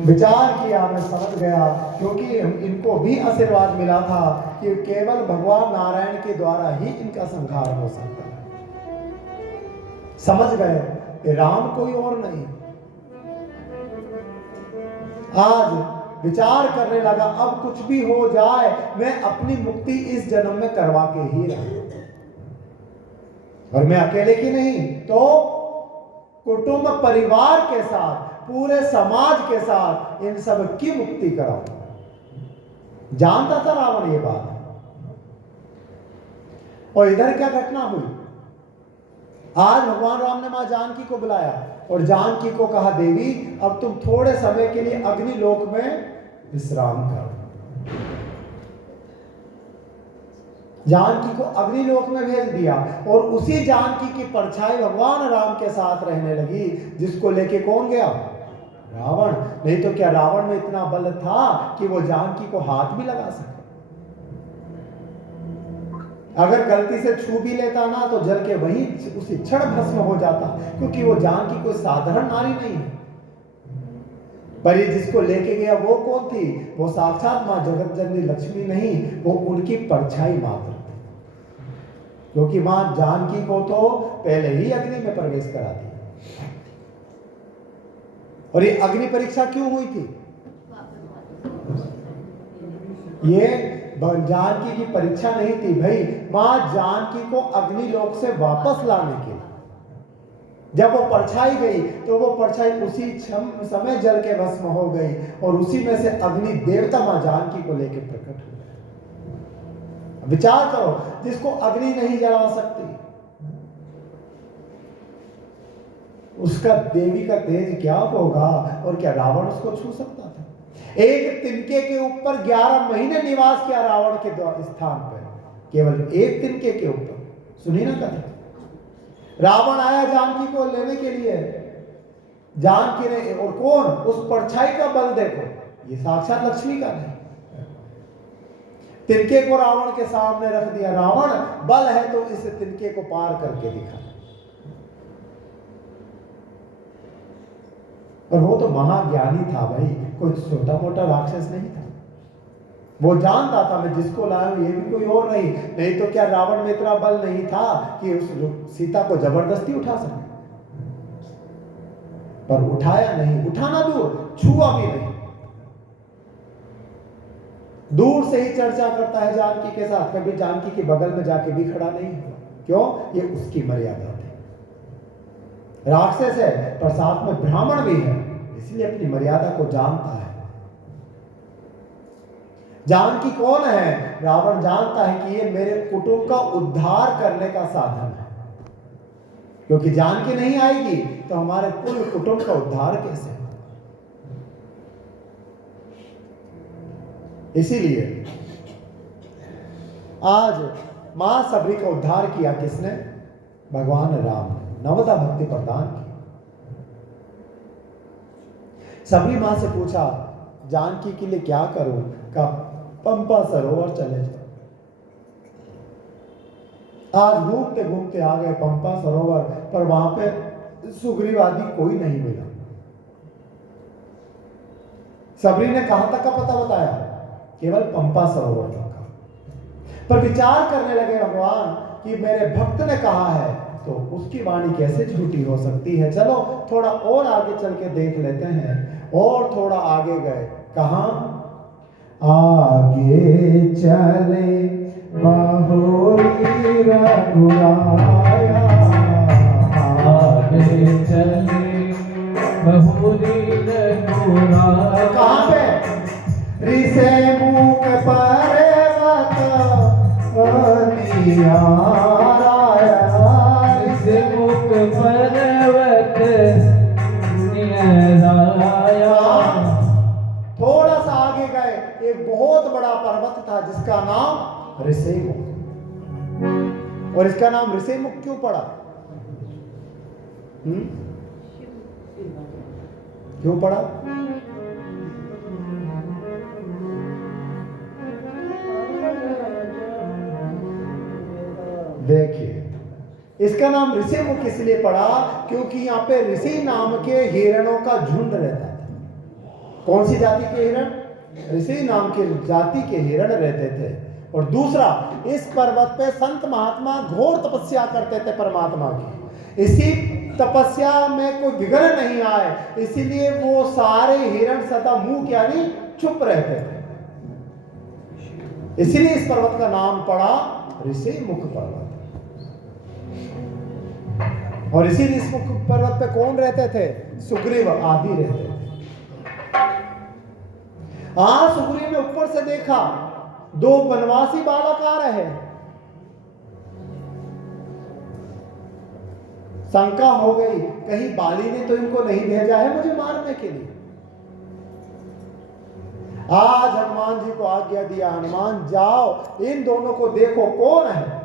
विचार किया, मैं समझ गया, क्योंकि इनको भी आशीर्वाद मिला था कि केवल भगवान नारायण के द्वारा ही इनका संहार हो सकता है। समझ गए कि राम कोई और नहीं। आज विचार करने लगा, अब कुछ भी हो जाए मैं अपनी मुक्ति इस जन्म में करवा के ही रहूं। और मैं अकेले की नहीं तो कुटुंब परिवार के साथ, पूरे समाज के साथ इन सब की मुक्ति कराऊं। जानता था रावण ये बात। और इधर क्या घटना हुई, आज भगवान राम ने मां जानकी को बुलाया और जानकी को कहा, देवी अब तुम थोड़े समय के लिए अग्निलोक में विश्राम करो। जानकी को अग्निलोक में भेज दिया और उसी जानकी की परछाई भगवान राम के साथ रहने लगी, जिसको लेके कौन गया? रावण। नहीं तो क्या रावण में इतना बल था कि वो जानकी को हाथ भी लगा सके? अगर गलती से छू भी लेता ना तो जल के वही उसी क्षण भस्म हो जाता, क्योंकि वो जानकी कोई साधारण नारी नहीं है। पर ये जिसको लेके गया वो कौन थी? वो साक्षात मां जगत जननी लक्ष्मी नहीं, वो उनकी परछाई मात्र थी। क्योंकि मां जानकी को तो पहले ही अग्नि में प्रवेश करा दिया। और ये अग्नि परीक्षा क्यों हुई थी? ये जानकी की परीक्षा नहीं थी भाई, मां जानकी को अग्निलोक से वापस लाने के लिए। जब वो परछाई गई तो वो परछाई उसी समय जल के भस्म हो गई और उसी में से अग्नि देवता मां जानकी को लेकर प्रकट हुए। विचार करो, जिसको अग्नि नहीं जला सकती, उसका देवी का तेज क्या होगा? और क्या रावण उसको छू सकता था? एक तिनके के ऊपर 11 महीने निवास किया रावण के स्थान पर, केवल एक तिनके के ऊपर। सुनी ना कथा? रावण आया जानकी को लेने के लिए, जानकी ने, और कौन? उस परछाई का बल देखो, ये साक्षात लक्ष्मी का है। तिनके को रावण के सामने रख दिया, रावण बल है तो इस तिनके को पार करके दिखा। और वो तो महाज्ञानी था भाई, कोई छोटा मोटा राक्षस नहीं था। वो जानता था मैं जिसको लाया हूं ये भी कोई और नहीं। नहीं तो क्या रावण में इतना बल नहीं था कि उस सीता को जबरदस्ती उठा सके? पर उठाया नहीं, उठाना दूर, छुआ भी नहीं। दूर से ही चर्चा करता है जानकी के साथ, कभी जानकी के बगल में जाके भी खड़ा नहीं हुआ। क्यों? ये उसकी मर्यादा थी। राक्षस है पर साथ में ब्राह्मण भी है, इसलिए अपनी मर्यादा को जानता है। जानकी कौन है? रावण जानता है कि ये मेरे कुटुंब का उद्धार करने का साधन है, क्योंकि जानकी नहीं आएगी तो हमारे कुल कुटुंब का उद्धार कैसे? इसीलिए आज मां सबरी का उद्धार किया किसने? भगवान राम ने नवदा भक्ति प्रदान की। सबरी मां से पूछा, जानकी के लिए क्या करूं? का पंपा सरोवर चले जाओ। आज घूमते घूमते आ गए पंपा सरोवर, पर वहां पे सुग्रीव आदि कोई नहीं मिला। सबरी ने कहां तक का पता बताया? केवल पंपा सरोवर तक का। पर विचार करने लगे भगवान कि मेरे भक्त ने कहा है तो उसकी वाणी कैसे झूठी हो सकती है। चलो थोड़ा और आगे चल के देख लेते हैं। और थोड़ा आगे गए, कहां? आगे चले बाहुरी रघुराया, आगे चले बहुरी रघुराया। कहां पे? ऋषे मुख पर्वत निहाराया, ऋषे मुख पर्वत निहाराया। थोड़ा सा आगे गए, एक बहुत बड़ा पर्वत था जिसका नाम ऋषेमुख। और इसका नाम ऋषेमुख क्यों पड़ा? क्यों पड़ा? देखिए, इसका नाम ऋषिमुख इसलिए पड़ा क्योंकि यहाँ पे ऋषि नाम के हिरणों का झुंड रहता था। कौन सी जाति के हिरण? ऋषि नाम के जाति के हिरण रहते थे। और दूसरा, इस पर्वत पे संत महात्मा घोर तपस्या करते थे परमात्मा की। इसी तपस्या में कोई विघ्न नहीं आए, इसीलिए वो सारे हिरण सदा मुंह यानी चुप रहते थे। इसीलिए इस पर्वत का नाम पड़ा ऋषि मुख पर्वत। और इसी ऋषि मुख पर्वत पे कौन रहते थे? सुग्रीव आदि रहते थे। आज सुग्रीव ने ऊपर से देखा, दो वनवासी बालक आ रहे हैं। शंका हो गई, कहीं बाली ने तो इनको नहीं भेजा है मुझे मारने के लिए। आज हनुमान जी को आज्ञा दिया, हनुमान जाओ इन दोनों को देखो कौन है,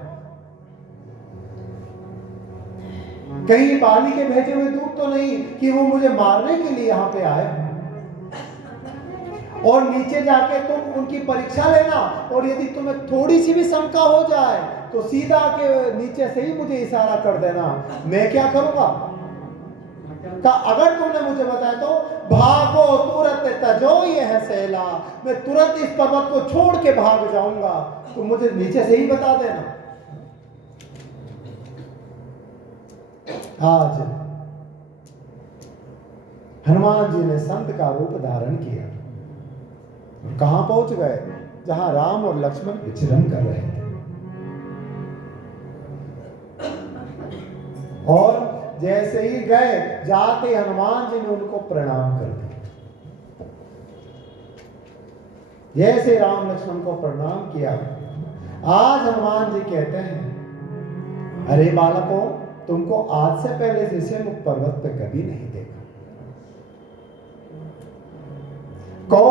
कहीं बाली के भेजे हुए दूत तो नहीं कि वो मुझे मारने के लिए यहां पे आए। और नीचे जाके तुम उनकी परीक्षा लेना, और यदि तुम्हें थोड़ी सी भी शंका हो जाए तो सीधा के नीचे से ही मुझे इशारा कर देना, मैं क्या करूंगा? अगर तुमने मुझे बताया तो भागो तुरंत तजो ये है सेला, मैं तुरंत इस पर्वत को छोड़ के भाग जाऊंगा, तुम मुझे नीचे से ही बता देना। आज हनुमान जी ने संत का रूप धारण किया, कहां पहुंच गए? जहां राम और लक्ष्मण विचरण कर रहे थे। और जैसे ही गए, जाते हनुमान जी ने उनको प्रणाम कर दिया। जैसे राम लक्ष्मण को प्रणाम किया, आज हनुमान जी कहते हैं, अरे बालकों, तुमको आज से पहले ऋषि मुख पर्वत पे कभी नहीं देखा। को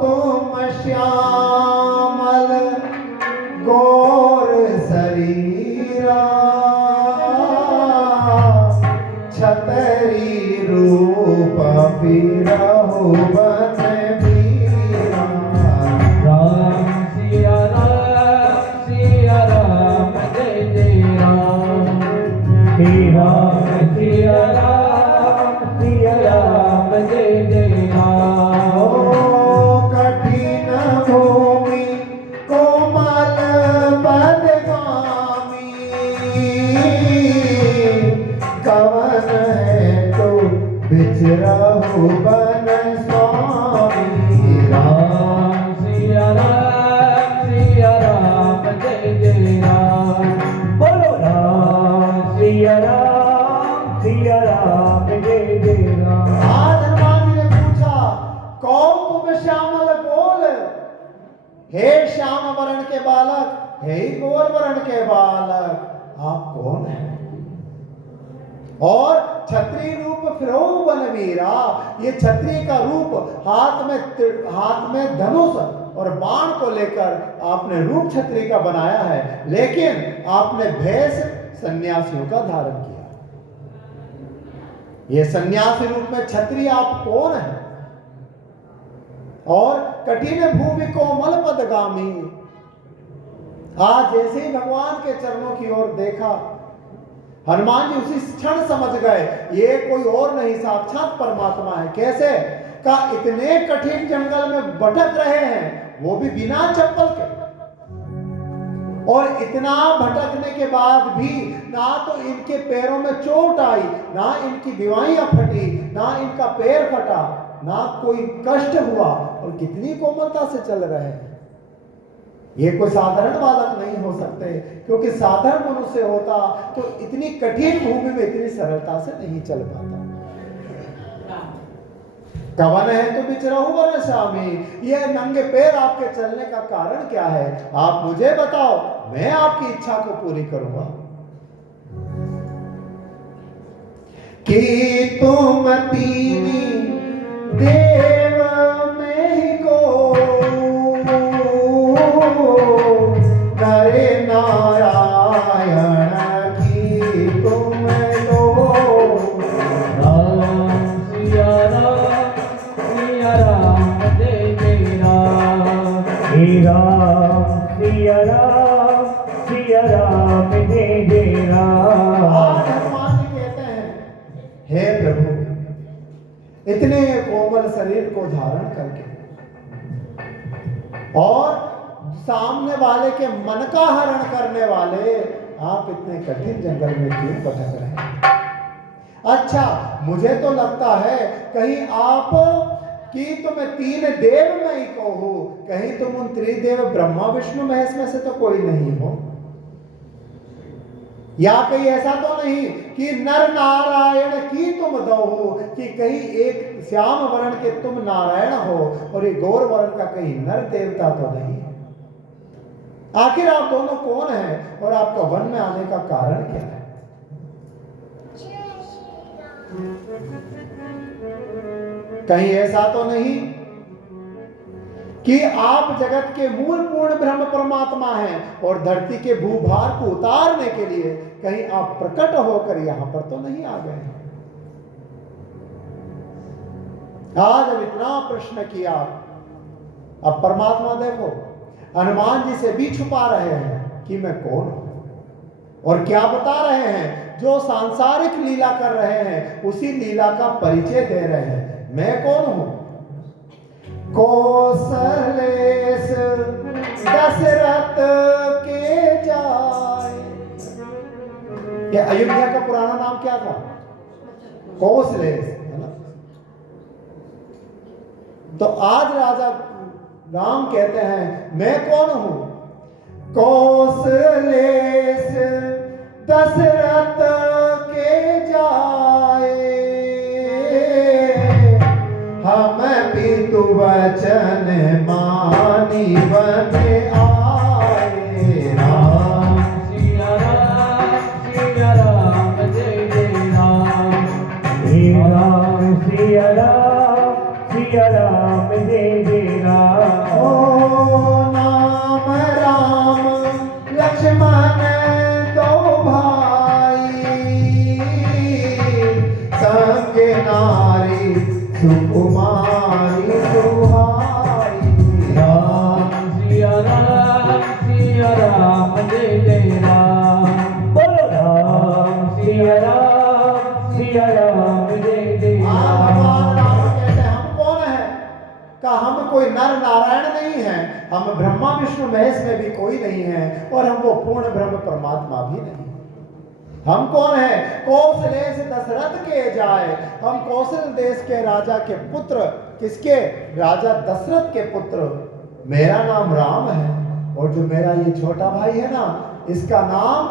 तुम श्यामल गौर शरीरा, छतरी रूप फिरहु बन बीरा। राम सिया राम सिया राम जय जय राम। हे राम सिया राम जय जय राम। कठिन भूमि कोमल पदगामी, कवन है तो विचरहु बन स्वामी। राम सिया राम जय जय राम। बोलो राम सिया राम जय जय राम। आज हनुमान जी ने पूछा, कौन तुम श्यामल गोल, हे श्याम वर्ण के बालक, हे गोर वर्ण के बालक, आप कौन हैं? और छत्री रूप फिरहु बलवीरा, ये छत्री का रूप हाथ में धनुष और बाण को लेकर आपने रूप छत्री का बनाया है, लेकिन आपने भेष सन्यासियों का धारण किया। ये सन्यासी रूप में छत्री आप कौन है? और कठिन भूमि कोमल पदगामी। आज जैसे ही भगवान के चरणों की ओर देखा, हनुमान जी उसी क्षण समझ गए ये कोई और नहीं, साक्षात परमात्मा है। कैसे? का इतने कठिन जंगल में भटक रहे हैं, वो भी बिना चप्पल के, और इतना भटकने के बाद भी ना तो इनके पैरों में चोट आई, ना इनकी बिवाइयां फटी, ना इनका पैर फटा, ना कोई कष्ट हुआ, और कितनी कोमलता से चल रहे हैं। ये कोई साधारण बालक नहीं हो सकते, क्योंकि साधारण मनुष्य होता तो इतनी कठिन भूमि में इतनी सरलता से नहीं चल पाता। कवन है तो बिचरहु वन स्वामी, ये नंगे पैर आपके चलने का कारण क्या है? आप मुझे बताओ, मैं आपकी इच्छा को पूरी करूंगा। कि तुम तीनी देव में ही को नरे नारायण की तुम लो। राम सिया राम जय जय राम। हे राम सिया राम जय जय राम। आज हनुमान जी कहते हैं, हे प्रभु, इतने कोमल शरीर को धारण करके और सामने वाले के मन का हरण करने वाले आप इतने कठिन जंगल में क्यों भटक रहे हैं? अच्छा, मुझे तो लगता है कहीं आप कि तुम तीन देव में ही कहो, कहीं तुम उन त्रिदेव ब्रह्मा विष्णु महेश में से तो कोई नहीं हो, या कहीं ऐसा तो नहीं कि नर नारायण की तुम दो हो, कि कहीं एक श्याम वर्ण के तुम नारायण हो और ये गौर वर्ण का कहीं नर देवता तो नहीं है। आखिर आप दोनों कौन हैं और आपका वन में आने का कारण क्या है? कहीं ऐसा तो नहीं कि आप जगत के मूल पूर्ण ब्रह्म परमात्मा हैं और धरती के भूभार को उतारने के लिए कहीं आप प्रकट होकर यहां पर तो नहीं आ गए? आज अब इतना प्रश्न किया, अब परमात्मा देखो हनुमान जी से भी छुपा रहे हैं कि मैं कौन हूं और क्या बता रहे हैं। जो सांसारिक लीला कर रहे हैं उसी लीला का परिचय दे रहे हैं। मैं कौन हूं? कौशलेश दशरथ के जाए। ये अयोध्या का पुराना नाम क्या था? कौशलेश, है ना? तो आज राजा राम कहते हैं मैं कौन हूं? कौशलेश दशरथ के जाए, हम पितु वचन मानी बने आए। राम सिया राम जय जय राम। हे राम सिया राम जय जय राम। ओ नाम राम लक्ष्मण दो भाई, संग नारी सुकुमारी सुहाई। राम सिया राम जय जय राम। बोलो राम सिया राम जय जय राम। कहते हैं हम कौन है? का हम कोई नर नारायण नहीं है, हम ब्रह्मा विष्णु महेश में भी कोई नहीं है और हम वो पूर्ण ब्रह्म परमात्मा भी नहीं। हम कौन है? कौशलेश दशरथ के जाए, हम कौशल देश के राजा के पुत्र। किसके? राजा दशरथ के पुत्र। मेरा नाम राम है और जो मेरा ये छोटा भाई है ना, इसका नाम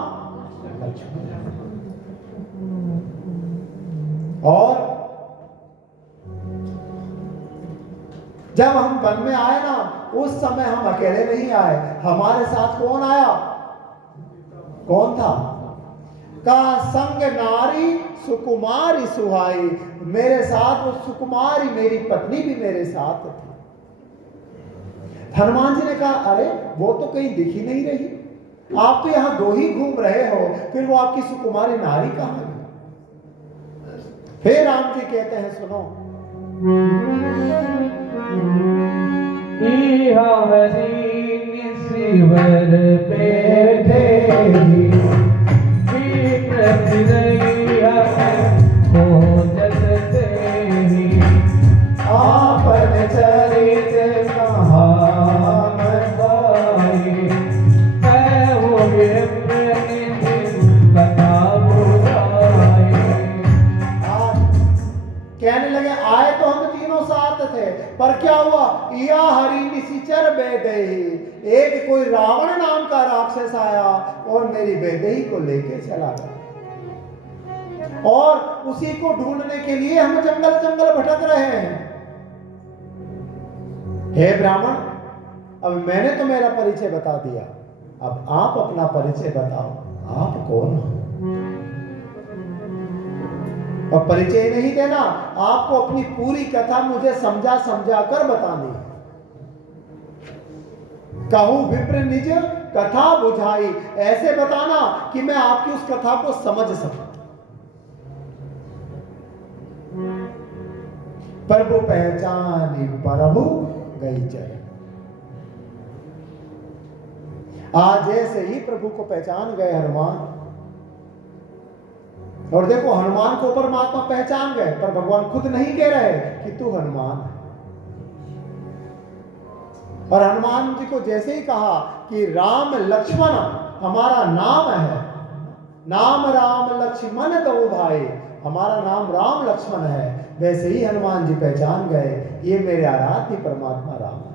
लक्ष्मण है। और जब हम वन में आए ना, उस समय हम अकेले नहीं आए, हमारे साथ कौन आया? कौन था? का संग नारी सुकुमारी सुहाई। मेरे साथ वो सुकुमारी मेरी पत्नी भी मेरे साथ थी। हनुमान जी ने कहा अरे वो तो कहीं दिख ही नहीं रही, आप तो यहां दो ही घूम रहे हो, फिर वो आपकी सुकुमारी नारी कहां गई? फिर राम जी कहते हैं सुनो, शिवर पे देवी आपन चरित कहान गाई, मैं वो कथा बुझाई। कहने लगे आए तो हम तीनों साथ थे, पर क्या हुआ? या हरि निशिचर बेदही, एक कोई रावण नाम का राक्षस आया और मेरी बेदही को लेके चला गया, और उसी को ढूंढने के लिए हम जंगल जंगल भटक रहे हैं। हे ब्राह्मण, अब मैंने तो मेरा परिचय बता दिया, अब आप अपना परिचय बताओ, आप कौन हो? और परिचय नहीं देना, आपको अपनी पूरी कथा मुझे समझा समझा कर बतानी है। कहूं विप्र निज कथा बुझाई, ऐसे बताना कि मैं आपकी उस कथा को समझ सकूं। प्रभु पहचानी प्रभु गई चरण। आज जैसे ही प्रभु को पहचान गए हनुमान, और देखो हनुमान को परमात्मा पहचान गए, पर भगवान खुद नहीं कह रहे कि तू हनुमान है। और हनुमान जी को जैसे ही कहा कि राम लक्ष्मण हमारा नाम है, नाम राम लक्ष्मण दो भाई, हमारा नाम राम लक्ष्मण है, वैसे ही हनुमान जी पहचान गए ये मेरे आराध्य परमात्मा राम है।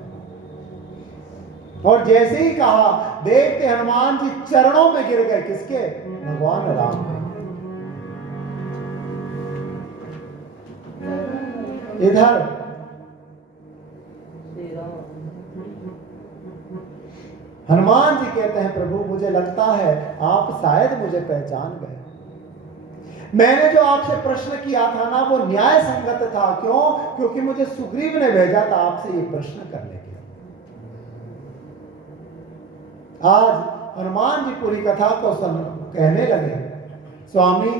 और जैसे ही कहा देखते हनुमान जी चरणों में गिर गए, किसके? भगवान राम के। इधर हनुमान जी कहते हैं प्रभु मुझे लगता है आप शायद मुझे पहचान गए। मैंने जो आपसे प्रश्न किया था ना वो न्याय संगत था। क्यों? क्योंकि मुझे सुग्रीव ने भेजा था आपसे ये प्रश्न करने के। आज हनुमान जी पूरी कथा को कहने लगे, स्वामी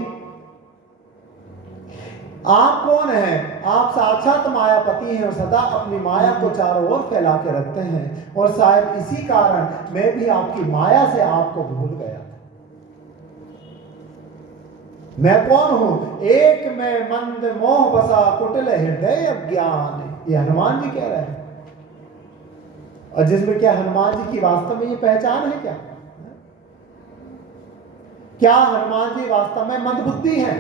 आप कौन हैं? आप साक्षात मायापति हैं और सदा अपनी माया को चारों ओर फैला के रखते हैं, और शायद इसी कारण मैं भी आपकी माया से आपको भूल गया। मैं कौन हूं? एक मैं मंद मोह बसा कुटिल हृदय अज्ञान, ये हनुमान जी कह रहे हैं। और जिसमें क्या हनुमान जी की वास्तव में ये पहचान है क्या? क्या हनुमान जी वास्तव में मंदबुद्धि हैं?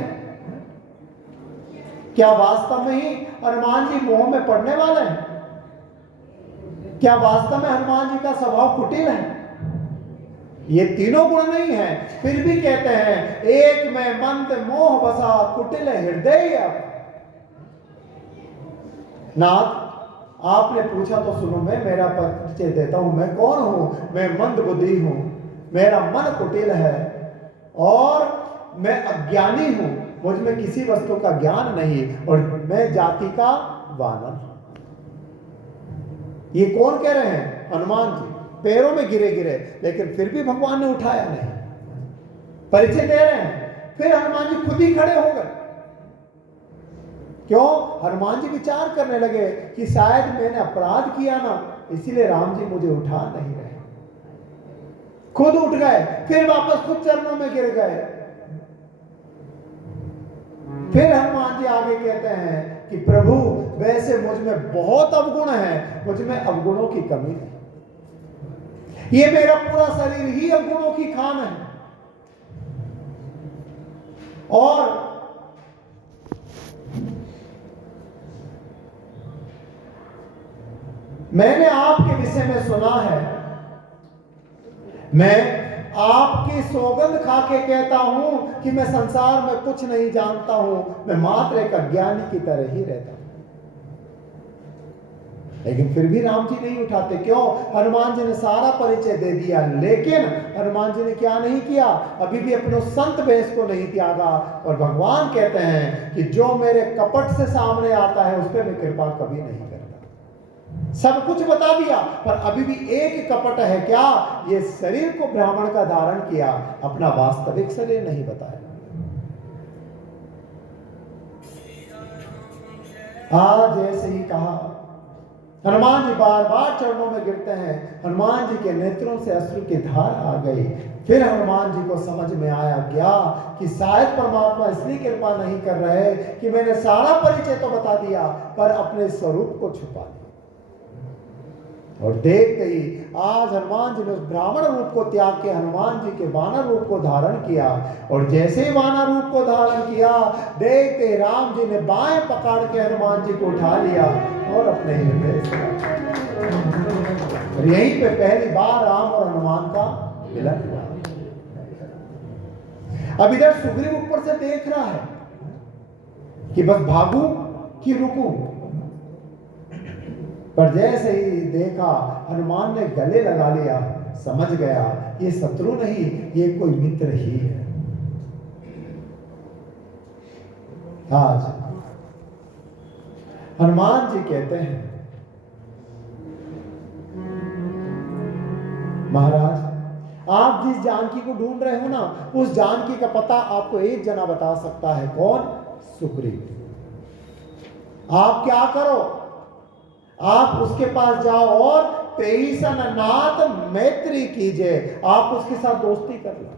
क्या वास्तव में ही हनुमान जी मोह में पड़ने वाले हैं? क्या वास्तव में हनुमान जी का स्वभाव कुटिल है? ये तीनों गुण नहीं है, फिर भी कहते हैं एक में मंद मोह बसा कुटिल हृदय। नाथ आपने पूछा तो सुनो, मैं मेरा परिचय देता हूं। मैं कौन हूं? मैं मंद बुद्धि हूं, मेरा मन कुटिल है और मैं अज्ञानी हूं, मुझ में किसी वस्तु का ज्ञान नहीं, और मैं जाति का वानर। ये कौन कह रहे हैं? हनुमान जी। पैरों में गिरे गिरे, लेकिन फिर भी भगवान ने उठाया नहीं, परिचय दे रहे हैं। फिर हनुमान जी खुद ही खड़े हो गए। क्यों? हनुमान जी विचार करने लगे कि शायद मैंने अपराध किया ना, इसीलिए राम जी मुझे उठा नहीं रहे। खुद उठ गए, फिर वापस खुद चरणों में गिर गए। फिर हनुमान जी आगे कहते हैं कि प्रभु वैसे मुझ में बहुत अवगुण है, मुझ में अवगुणों की कमी है, ये मेरा पूरा शरीर ही अवगुणों की खान है। और मैंने आपके विषय में सुना है, मैं आपकी सौगंध खा के कहता हूं कि मैं संसार में कुछ नहीं जानता हूं, मैं मात्र एक अज्ञानी की तरह ही रहता हूं। लेकिन फिर भी राम जी नहीं उठाते। क्यों? हनुमान जी ने सारा परिचय दे दिया, लेकिन हनुमान जी ने क्या नहीं किया? अभी भी अपने संत वेश को नहीं त्यागा। और भगवान कहते हैं कि जो मेरे कपट से सामने आता है उस पर मैं कृपा कभी नहीं करता। सब कुछ बता दिया, पर अभी भी एक कपट है। क्या? ये शरीर को ब्राह्मण का धारण किया, अपना वास्तविक शरीर नहीं बताया। आज ऐसे ही कहा, हनुमान जी बार बार चरणों में गिरते हैं। हनुमान जी के नेत्रों से अश्रु की धार आ गई। फिर हनुमान जी को समझ में आया क्या कि शायद परमात्मा इसलिए कृपा नहीं कर रहे कि मैंने सारा परिचय तो बता दिया, पर अपने स्वरूप को छुपा दिया। और देखते ही आज हनुमान जी ने उस ब्राह्मण रूप को त्याग के हनुमान जी के वानर रूप को धारण किया। और जैसे ही वानर रूप को धारण किया, देखते राम जी ने बाएं पकड़ के हनुमान जी को उठा लिया और अपने हृदय से। और यहीं पे पहली बार राम और हनुमान का मिलन हुआ। अब इधर सुग्रीव ऊपर से देख रहा है कि बस भागूं कि रुकूं, पर जैसे ही देखा हनुमान ने गले लगा लिया, समझ गया ये शत्रु नहीं, ये कोई मित्र ही है। आज हनुमान जी कहते हैं, महाराज आप जिस जानकी को ढूंढ रहे हो ना, उस जानकी का पता आपको एक जना बता सकता है। कौन? सुग्रीव। आप क्या करो, आप उसके पास जाओ और तेईसन नाथ मैत्री कीजिए, आप उसके साथ दोस्ती कर लो।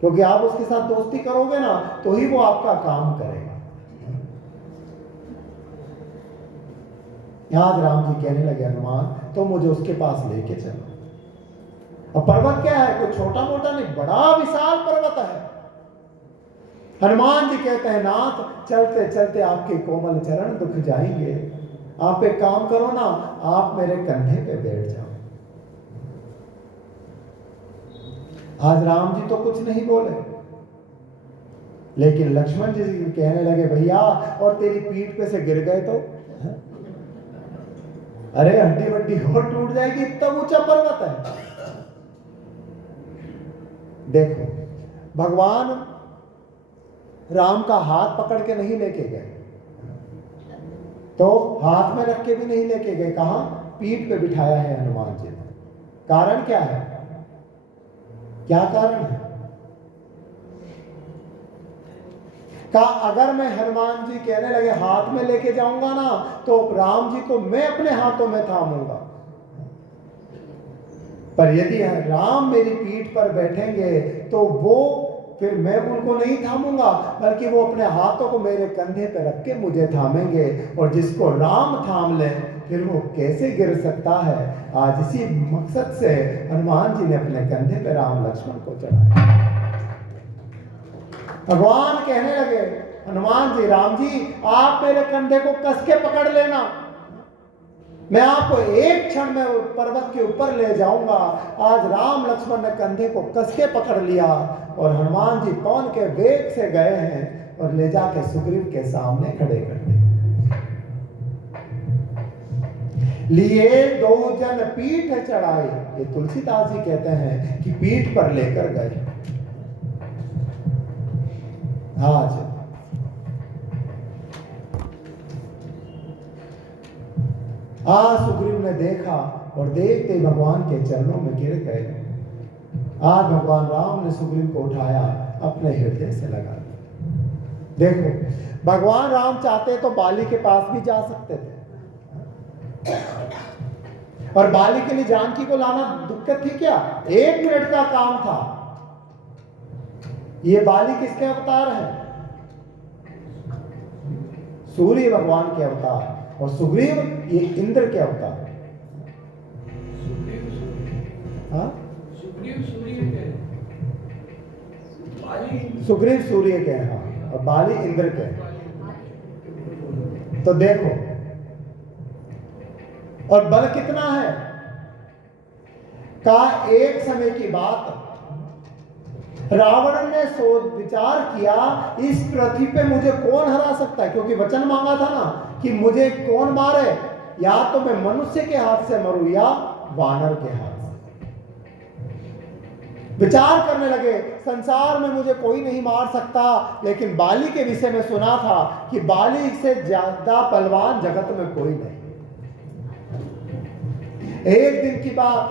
क्योंकि आप उसके साथ दोस्ती करोगे ना तो ही वो आपका काम करेगा। आज राम जी कहने लगे हनुमान तो मुझे उसके पास लेके चलो। और पर्वत क्या है, कोई छोटा मोटा नहीं, बड़ा विशाल पर्वत है। हनुमान जी कहते हैं नाथ चलते चलते आपके कोमल चरण दुख जाएंगे, आप एक काम करो ना, आप मेरे कंधे पे बैठ जाओ। आज राम जी तो कुछ नहीं बोले, लेकिन लक्ष्मण जी कहने लगे भैया और तेरी पीठ पे से गिर गए तो अरे हड्डी वड्डी और टूट जाएगी, इतना ऊंचा पर्वत है। देखो भगवान राम का हाथ पकड़ के नहीं लेके गए, तो हाथ में रख के भी नहीं लेके गए, कहां पीठ पे बिठाया है हनुमान जी ने। कारण क्या है, क्या कारण है? का अगर मैं हनुमान जी कहने लगे हाथ में लेके जाऊंगा ना तो राम जी को मैं अपने हाथों में थामूंगा, पर यदि राम मेरी पीठ पर बैठेंगे तो वो फिर मैं उनको नहीं थामूंगा, बल्कि वो अपने हाथों को मेरे कंधे पर रख के मुझे थामेंगे। और जिसको राम थाम ले फिर वो कैसे गिर सकता है। आज इसी मकसद से हनुमान जी ने अपने कंधे पर राम लक्ष्मण को चढ़ाया। भगवान कहने लगे हनुमान जी राम जी आप मेरे कंधे को कस के पकड़ लेना, मैं आपको एक क्षण में पर्वत के ऊपर ले जाऊंगा। आज राम लक्ष्मण ने कंधे को कस के पकड़ लिया और हनुमान जी पवन के वेग से गए हैं और ले जाके सुग्रीव के सामने खड़े कर दिए। लिए दो जन पीठ चढ़ाई, ये तुलसीदास जी कहते हैं कि पीठ पर लेकर गए। आज सुग्रीव ने देखा और देखते ही भगवान के चरणों में गिर गए। आज भगवान राम ने सुग्रीव को उठाया, अपने हृदय से लगा दिया। देखो भगवान राम चाहते तो बाली के पास भी जा सकते थे, और बाली के लिए जानकी को लाना दिक्कत थी क्या? 1 मिनट का काम था। ये बाली किसके अवतार है? सूर्य भगवान के अवतार, और सुग्रीव ये इंद्र के अवतार। सुग्रीव सूर्य के हैं और बाली इंद्र के हैं। तो देखो और बल कितना है का एक समय की बात रावण ने सोच विचार किया इस पृथ्वी पे मुझे कौन हरा सकता है, क्योंकि वचन मांगा था ना कि मुझे कौन मारे, या तो मैं मनुष्य के हाथ से मरूं या वानर के हाथ से। विचार करने लगे संसार में मुझे कोई नहीं मार सकता, लेकिन बाली के विषय में सुना था कि बाली से ज्यादा बलवान जगत में कोई नहीं। एक दिन की बात,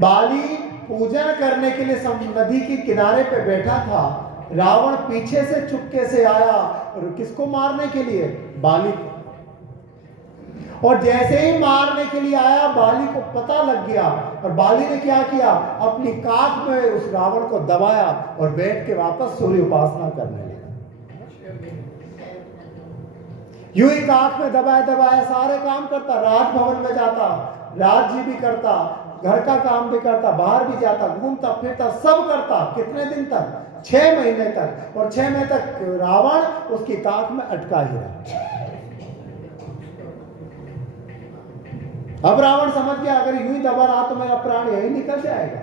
बाली पूजन करने के लिए नदी के किनारे पे बैठा था। रावण पीछे से चुपके से आया और किसको मारने के लिए? बाली को। और जैसे ही मारने के लिए आया बाली को पता लग गया, और बाली ने क्या किया, अपनी काख में उस रावण को दबाया और बैठ के वापस सूर्य उपासना करने लगा। यूं ही काख में दबाया दबाया सारे काम करता, राजभवन में जाता, राज्य भी करता, घर का काम भी करता, बाहर भी जाता, घूमता फिरता, सब करता। कितने दिन तक? 6 महीने तक। और 6 महीने तक रावण उसकी काख में अटका ही रहा। अब रावण समझ गया अगर यूं ही दबा रहा तो मेरा प्राण यही निकल जाएगा।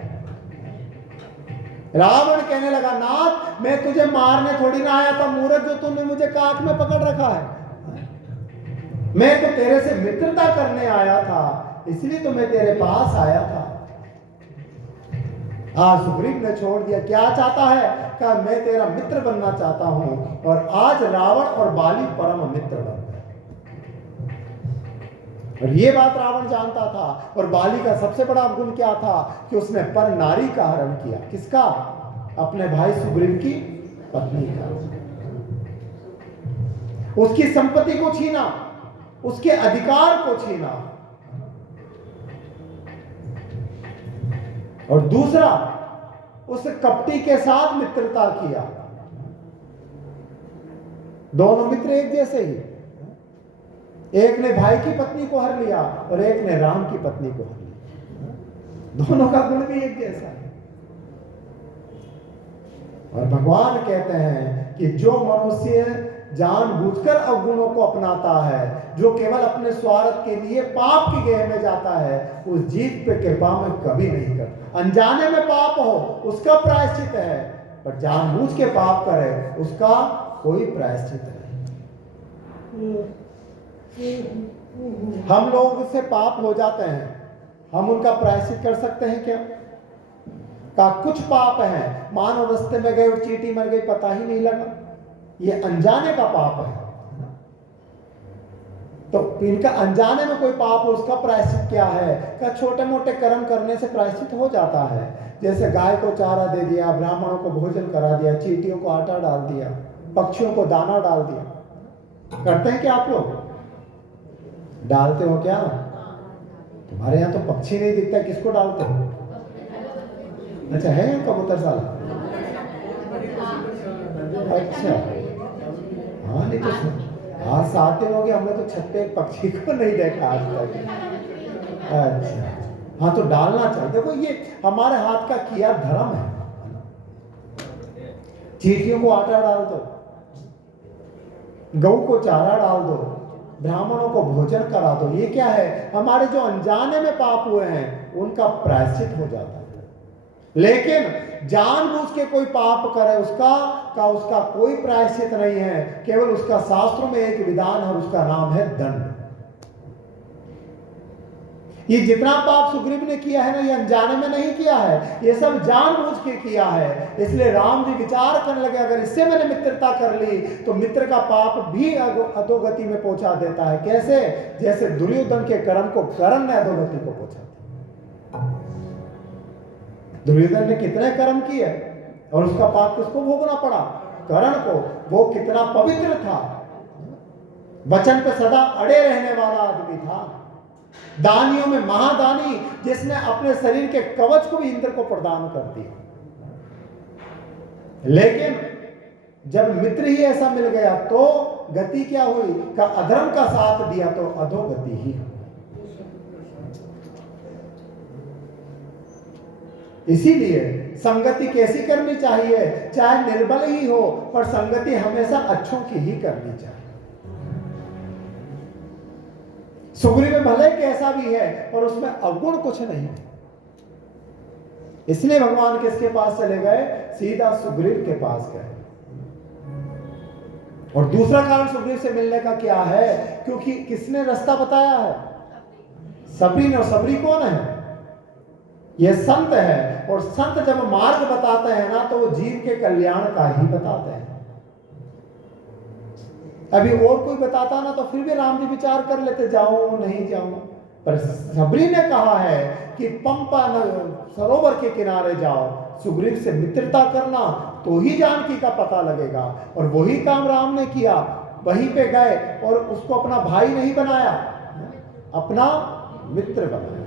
रावण कहने लगा नाथ मैं तुझे मारने थोड़ी ना आया था मूर्ख, जो तूने मुझे काख में पकड़ रखा है। मैं तो तेरे से मित्रता करने आया था, इसलिए तो मैं तेरे पास आया था। सुग्रीव ने छोड़ दिया। क्या चाहता है? कहा मैं तेरा मित्र बनना चाहता हूं। और आज रावण और बाली परम मित्र बन गए। और ये बात रावण जानता था। और बाली का सबसे बड़ा गुण क्या था कि उसने पर नारी का हरण किया। किसका? अपने भाई सुग्रीव की पत्नी का। उसकी संपत्ति को छीना, उसके अधिकार को छीना। और दूसरा उस कपटी के साथ मित्रता किया। दोनों मित्र एक जैसे ही, एक ने भाई की पत्नी को हर लिया और एक ने राम की पत्नी को हर लिया। दोनों का गुण भी एक जैसा है। और भगवान कहते हैं कि जो मनुष्य जानबूझकर अवगुणों को अपनाता है, जो केवल अपने स्वार्थ के लिए पाप की गेह में जाता है, उस जीव पे कृपा में कभी नहीं करता। अनजाने में पाप हो उसका प्रायश्चित है, पर जानबूझ के पाप करे उसका कोई प्रायश्चित नहीं। हम लोग से पाप हो जाते हैं, हम उनका प्रायश्चित कर सकते हैं क्या? का कुछ पाप है, मानो रास्ते में गए और चींटी मर गई पता ही नहीं लगा, ये अनजाने का पाप है। तो इनका अनजाने में कोई पाप हो उसका प्रायश्चित क्या है? का छोटे मोटे कर्म करने से प्रायश्चित हो जाता है। जैसे गाय को चारा दे दिया, ब्राह्मणों को भोजन करा दिया, चींटियों को आटा डाल दिया, पक्षियों को दाना डाल दिया। करते हैं क्या आप लोग? डालते हो क्या? तुम्हारे यहाँ तो पक्षी नहीं दिखता, किसको डालते हो? अच्छा है कबूतर साला? अच्छा हाँ, नहीं तो आज 7 दिन हो गए हमने तो छत पे एक पक्षी को नहीं देखा आज तक। अच्छा हाँ, तो डालना चाहिए। देखो ये हमारे हाथ का किया धर्म है। चींटियों को आटा डाल दो, गऊ को चारा डाल दो, ब्राह्मणों को भोजन करा दो, ये क्या है? हमारे जो अनजाने में पाप हुए हैं उनका प्रायश्चित हो जाता है। लेकिन जानबूझ के कोई पाप करे उसका कोई प्रायश्चित नहीं है, केवल उसका शास्त्रों में एक विधान है, उसका नाम है दंड। ये जितना पाप सुग्रीव ने किया है ना, ये अनजाने में नहीं किया है, ये सब जानबूझ के किया है। इसलिए राम जी विचार करने लगे, अगर इससे मैंने मित्रता कर ली तो मित्र का पाप भी अधोगति में पहुंचा देता है। कैसे? जैसे दुर्योधन के कर्म को कर्ण ने अधोगति को पहुंचा। दुर्योधन ने कितने कर्म किए और उसका पाप किसको भोगना पड़ा? कर्ण को। वो कितना पवित्र था, वचन पे सदा अड़े रहने वाला आदमी था, दानियों में महादानी, जिसने अपने शरीर के कवच को भी इंद्र को प्रदान कर दिया। लेकिन जब मित्र ही ऐसा मिल गया तो गति क्या हुई? का अधर्म का साथ दिया तो अधोगति ही हुई। इसीलिए संगति कैसी करनी चाहिए? चाहे निर्बल ही हो, पर संगति हमेशा अच्छों की ही करनी चाहिए। सुग्रीव में भले कैसा भी है पर उसमें अवगुण कुछ नहीं। इसलिए भगवान किसके पास चले गए? सीधा सुग्रीव के पास गए। और दूसरा कारण सुग्रीव से मिलने का क्या है? क्योंकि किसने रास्ता बताया है? सबरी ने। और सबरी कौन है? ये संत है। और संत जब मार्ग बताते हैं ना, तो वो जीव के कल्याण का ही बताते हैं। अभी और कोई बताता ना तो फिर भी राम जी विचार कर लेते, जाऊं नहीं जाऊं। पर सबरी ने कहा है कि पंपा सरोवर के किनारे जाओ, सुग्रीव से मित्रता करना, तो ही जानकी का पता लगेगा। और वही काम राम ने किया, वहीं पे गए और उसको अपना भाई नहीं बनाया, अपना मित्र बनाया।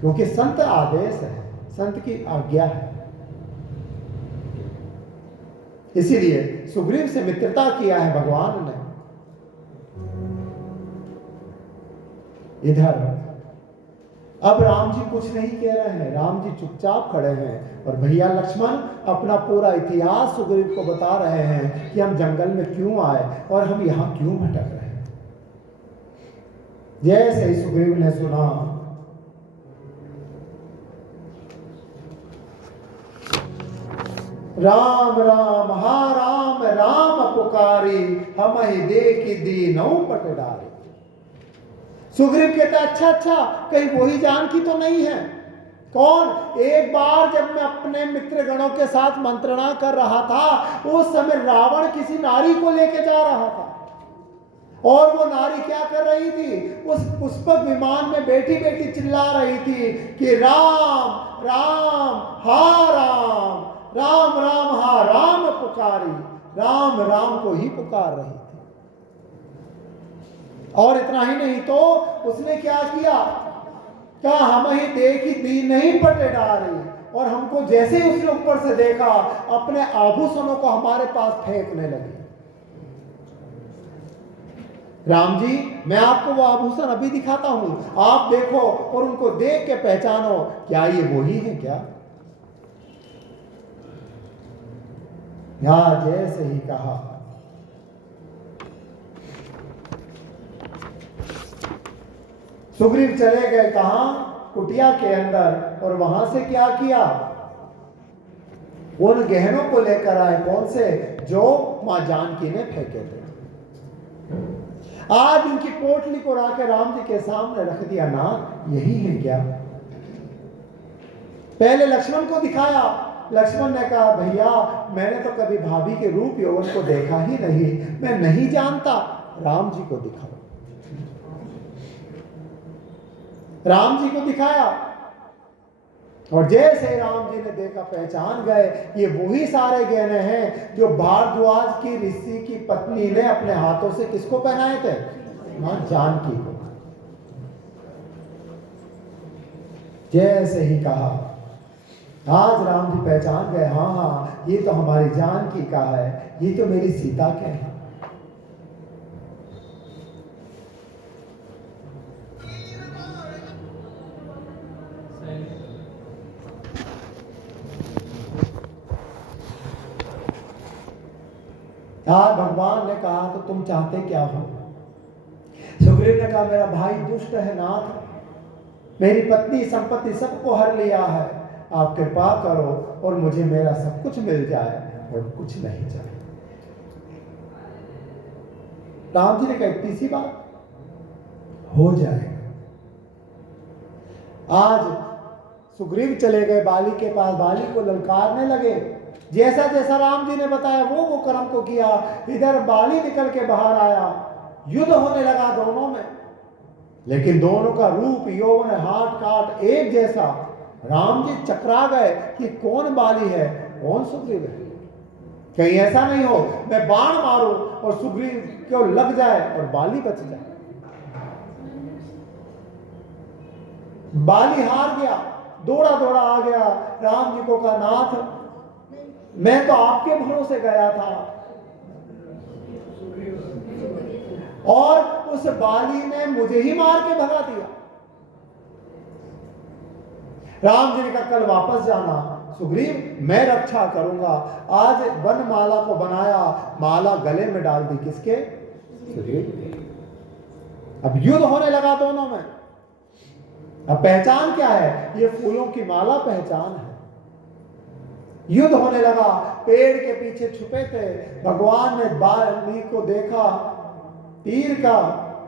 क्योंकि संत आदेश है, संत की आज्ञा है। इसीलिए सुग्रीव से मित्रता किया है भगवान ने। इधर अब राम जी कुछ नहीं कह रहे हैं, राम जी चुपचाप खड़े हैं और भैया लक्ष्मण अपना पूरा इतिहास सुग्रीव को बता रहे हैं कि हम जंगल में क्यों आए और हम यहां क्यों भटक रहे हैं। जैसे ही सुग्रीव ने सुना, राम राम हा राम राम पुकारी, हम ही देखी दीनौ पटडारी। सुग्रीव कहता अच्छा, कहीं वही जानकी तो नहीं है? कौन? एक बार जब मैं अपने मित्र गणों के साथ मंत्रणा कर रहा था, उस समय रावण किसी नारी को लेके जा रहा था, और वो नारी क्या कर रही थी? उस पुष्पक विमान में बैठी बैठी चिल्ला रही थी कि राम राम हा राम, राम राम हा राम पुकारी। राम राम को ही पुकार रही थी। और इतना ही नहीं तो उसने क्या किया? क्या हम ही देखी दी नहीं पटे डारी, और हमको जैसे ही उसने ऊपर से देखा अपने आभूषणों को हमारे पास फेंकने लगी। राम जी, मैं आपको वो आभूषण अभी दिखाता हूं, आप देखो और उनको देख के पहचानो, क्या ये वही है क्या? यहां जैसे ही कहा, सुग्रीव चले गए कहां? कुटिया के अंदर, और वहां से क्या किया? उन गहनों को लेकर आए। कौन से? जो मां जानकी ने फेंके थे। आज उनकी पोटली को लाकर राम जी के सामने रख दिया। ना यही है क्या? पहले लक्ष्मण को दिखाया। लक्ष्मण ने कहा, भैया मैंने तो कभी भाभी के रूप यौवन को देखा ही नहीं, मैं नहीं जानता। राम जी को दिखाओ। राम जी को दिखाया, और जैसे राम जी ने देखा पहचान गए, ये वही सारे गहने हैं जो भारद्वाज की ऋषि की पत्नी ने अपने हाथों से किसको पहनाए थे? मां जानकी को। जैसे ही कहा, आज राम जी पहचान गए, हाँ ये तो हमारी जानकी का है, ये तो मेरी सीता के हैं। आज भगवान ने कहा, तो तुम चाहते क्या हो? सुग्रीव ने कहा, मेरा भाई दुष्ट है नाथ, मेरी पत्नी संपत्ति सबको हर लिया है, आप कृपा करो और मुझे मेरा सब कुछ मिल जाए और कुछ नहीं चाहिए। राम जी ने कहा, इतनी सी बात हो जाएगा। आज सुग्रीव चले गए बाली के पास, बाली को ललकारने लगे। जैसा जैसा राम जी ने बताया वो कर्म को किया। इधर बाली निकल के बाहर आया, युद्ध होने लगा दोनों में, लेकिन दोनों का रूप यौवन हाथ काट एक जैसा। राम जी चकरा गए कि कौन बाली है कौन सुग्रीव है। कहीं ऐसा नहीं हो मैं बाण मारूं और सुग्रीव को लग जाए और बाली बच जाए। बाली हार गया, दौड़ा दौड़ा आ गया। राम जी को कहा, नाथ मैं तो आपके भरोसे गया था, और उस बाली ने मुझे ही मार के भगा दिया। राम जी ने कहा, कल वापस जाना सुग्रीव, मैं रक्षा करूंगा। आज वन माला को बनाया, माला गले में डाल दी किसके? सुग्रीव। अब युद्ध होने लगा दोनों में। अब पहचान क्या है? ये फूलों की माला पहचान है। युद्ध होने लगा, पेड़ के पीछे छुपे थे। भगवान ने बाली को देखा, तीर का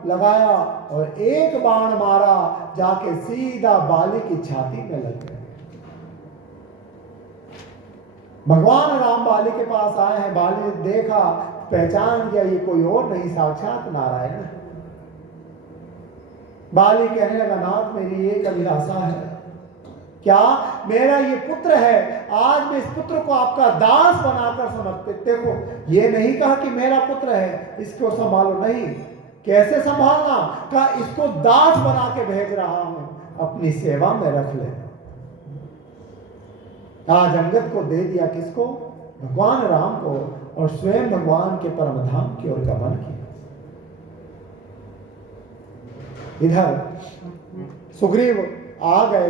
लगाया और एक बाण मारा, जाके सीधा बाली की छाती में लग गया। भगवान राम बाली के पास आए हैं। बाली ने देखा, पहचान किया, ये कोई और नहीं साक्षात नारायण। बाली कहने लगा, नाथ मेरी एक अभिलाषा है। क्या? मेरा ये पुत्र है, आज मैं इस पुत्र को आपका दास बनाकर समर्पित। देखो, ये नहीं कहा कि मेरा पुत्र है इसको संभालो, नहीं। कैसे संभालना? कहा इसको दास बना के भेज रहा हूं, अपनी सेवा में रख ले। आज अंगद को दे दिया किसको? भगवान राम को, और स्वयं भगवान के परम धाम की ओर गमन किया। इधर सुग्रीव आ गए,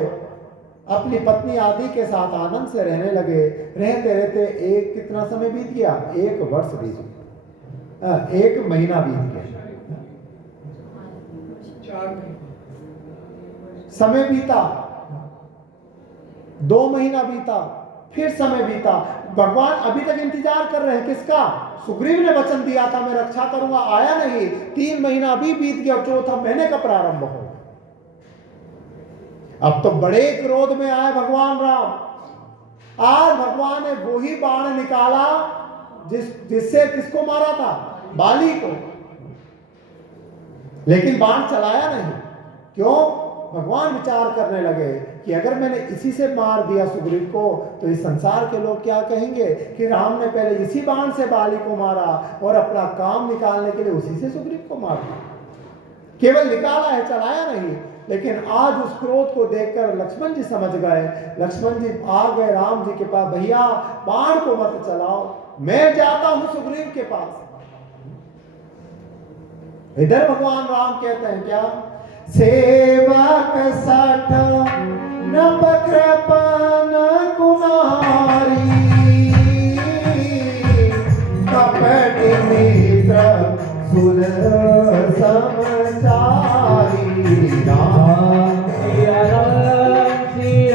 अपनी पत्नी आदि के साथ आनंद से रहने लगे। रहते रहते एक कितना समय बीत गया? 1 वर्ष बीत गया, 1 महीना बीत गया, 4 महीने समय बीता, 2 महीना बीता, फिर समय बीता। भगवान अभी तक इंतजार कर रहे हैं किसका? सुग्रीव ने वचन दिया था मैं रक्षा करूंगा, आया नहीं। 3 महीना अभी बीत गया, 4था महीने का प्रारंभ हो। अब तो बड़े क्रोध में आए भगवान राम। आज भगवान ने वही बाण निकाला जिससे किसको मारा था? बाली को। लेकिन बाण चलाया नहीं। क्यों? भगवान विचार करने लगे कि अगर मैंने इसी से मार दिया सुग्रीव को, तो इस संसार के लोग क्या कहेंगे कि राम ने पहले इसी बाण से बाली को मारा और अपना काम निकालने के लिए उसी से सुग्रीव को मार दिया। केवल निकाला है, चलाया नहीं। लेकिन आज उस क्रोध को देखकर लक्ष्मण जी समझ गए। लक्ष्मण जी आ गए राम जी के पास, भैया बाण को मत चलाओ, मैं जाता हूं सुग्रीव के पास। इधर भगवान राम कहते हैं क्या, सेवक सठ नभ कृपन कुनारी, कपट मित्र सुन समचारी। राम सिया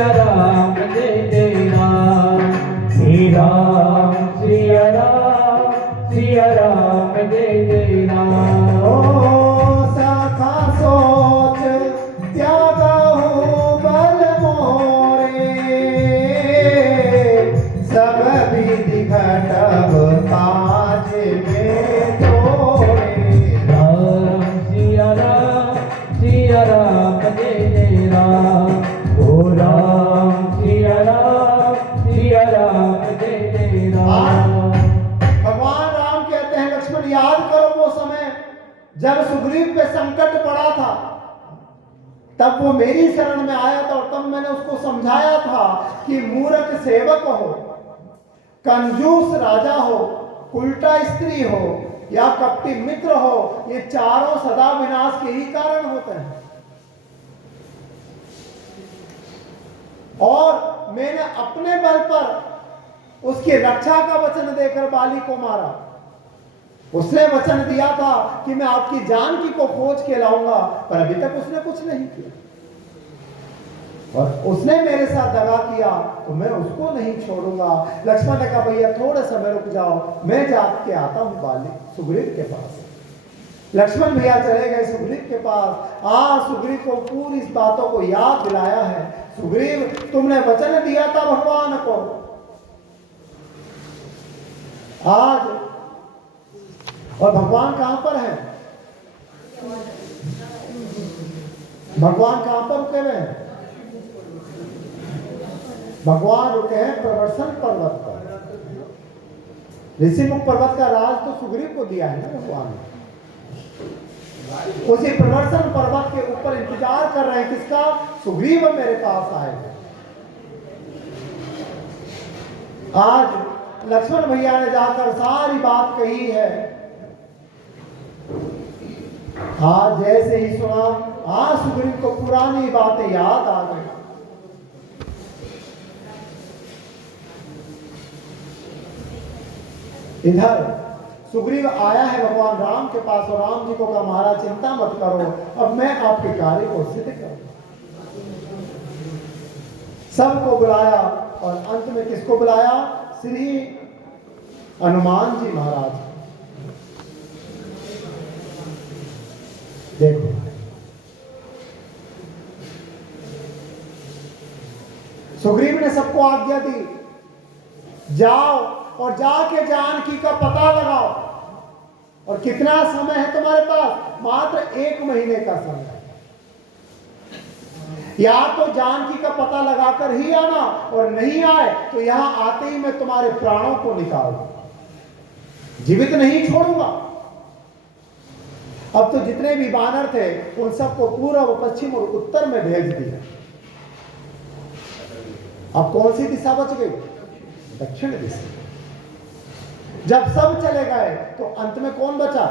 राम जय जय राम, श्री राम सिया राम जय जय राम। ओ सखा सोच त्यागहु बल मोरे, सब विधि घटब काज में तोरे। राम सिया राम जय जय राम, ओ राम सिया राम जय जय राम। भगवान राम कहते हैं लक्ष्मण याद करो वो समय जब सुग्रीव पे संकट पड़ा था, तब वो मेरी शरण में आया था और तब मैंने उसको समझाया था कि मूर्ख सेवक हो, कंजूस राजा हो, उल्टा स्त्री हो या कपटी मित्र हो, ये चारों सदा विनाश के ही कारण होते हैं। और मैंने अपने बल पर उसकी रक्षा का वचन देकर बाली को मारा। उसने वचन दिया था कि मैं आपकी जानकी को खोज के लाऊंगा, पर अभी तक उसने कुछ नहीं किया और उसने मेरे साथ दगा किया तो मैं उसको नहीं छोड़ूंगा। लक्ष्मण ने कहा भैया थोड़े समय रुक जाओ, मैं जाके आता हूं बाली सुग्रीव के पास। लक्ष्मण भैया चले गए सुग्रीव के पास। आज सुग्रीव को पूरी इस बातों को याद दिलाया है, सुग्रीव तुमने वचन दिया था भगवान को, आज और भगवान कहां पर है, भगवान कहां पर रुके हुए हैं, भगवान रुके हैं प्रवर्सन पर्वत पर। ऋषिमुख पर्वत का राज तो सुग्रीव को दिया है ना भगवान ने। उसी प्रवर्सन पर्वत के ऊपर इंतजार कर रहे हैं किसका, सुग्रीव मेरे पास आएगा। आज लक्ष्मण भैया ने जाकर सारी बात कही है। आज जैसे ही सुना, आज सुग्रीव को पुरानी बातें याद आ गई। इधर सुग्रीव आया है भगवान राम के पास और राम जी को कहा महाराज चिंता मत करो, अब मैं आपके कार्य को सिद्ध करूंगा। सबको बुलाया और अंत में किसको बुलाया, श्री हनुमान जी महाराज। देखो सुग्रीव ने सबको आज्ञा दी, जाओ और जाके जानकी का पता लगाओ। और कितना समय है तुम्हारे पास, मात्र 1 महीने का समय। या तो जानकी का पता लगाकर ही आना, और नहीं आए तो यहां आते ही मैं तुम्हारे प्राणों को निकाल दूंगा, जीवित नहीं छोड़ूंगा। अब तो जितने भी वानर थे उन सबको पूर्व, पश्चिम और उत्तर में भेज दिया। अब कौन सी दिशा बच गई, दक्षिण दिशा। जब सब चले गए तो अंत में कौन बचा,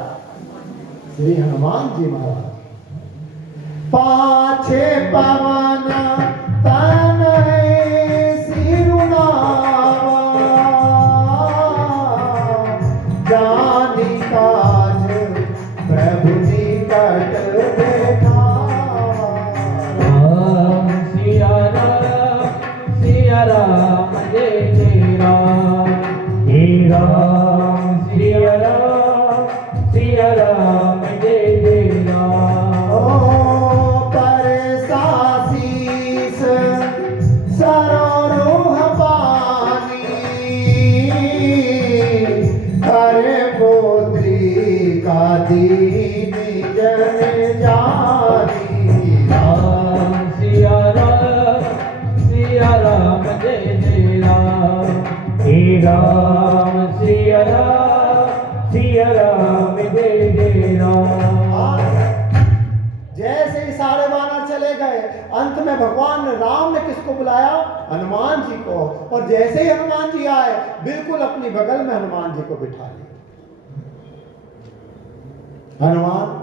श्री हनुमान जी महाराज। पाछे पवन तनय सिरुनावा, जानि काज प्रभु निकट देखावा। राम सिया राम जय जय राम, हे राम सिया राम जय जय राम। ओ परसासीस सरोह पानी, करे पोत्री का दीन जन जानी। राम सिया राम जय जय राम, हे राम सिया राम जय जय राम। जैसे ही सारे वानर चले अंत में भगवान राम ने किसको बुलाया? हनुमान जी को। और जैसे ही हनुमान जी आए, बिल्कुल अपनी बगल में हनुमान जी को बिठा लिया। हनुमान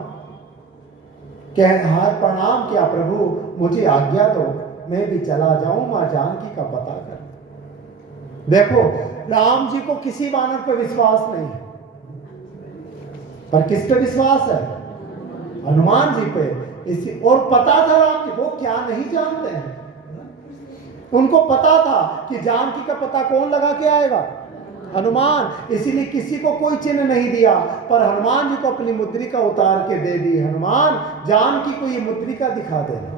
कह हाथ प्रणाम किया, प्रभु मुझे आज्ञा दो, मैं भी चला जाऊं मां जानकी का पता कर। देखो, राम जी को किसी वानर पर विश्वास नहीं है, पर किस पे विश्वास है? हनुमान जी पे। इसी और पता था राम जी को, क्या नहीं जानते हैं, उनको पता था कि जानकी का पता कौन लगा के आएगा? हनुमान। इसीलिए किसी को कोई चिन्ह नहीं दिया, पर हनुमान जी को अपनी मुद्रिका उतार के दे दी। हनुमान, जानकी को ये मुद्रिका दिखा देना,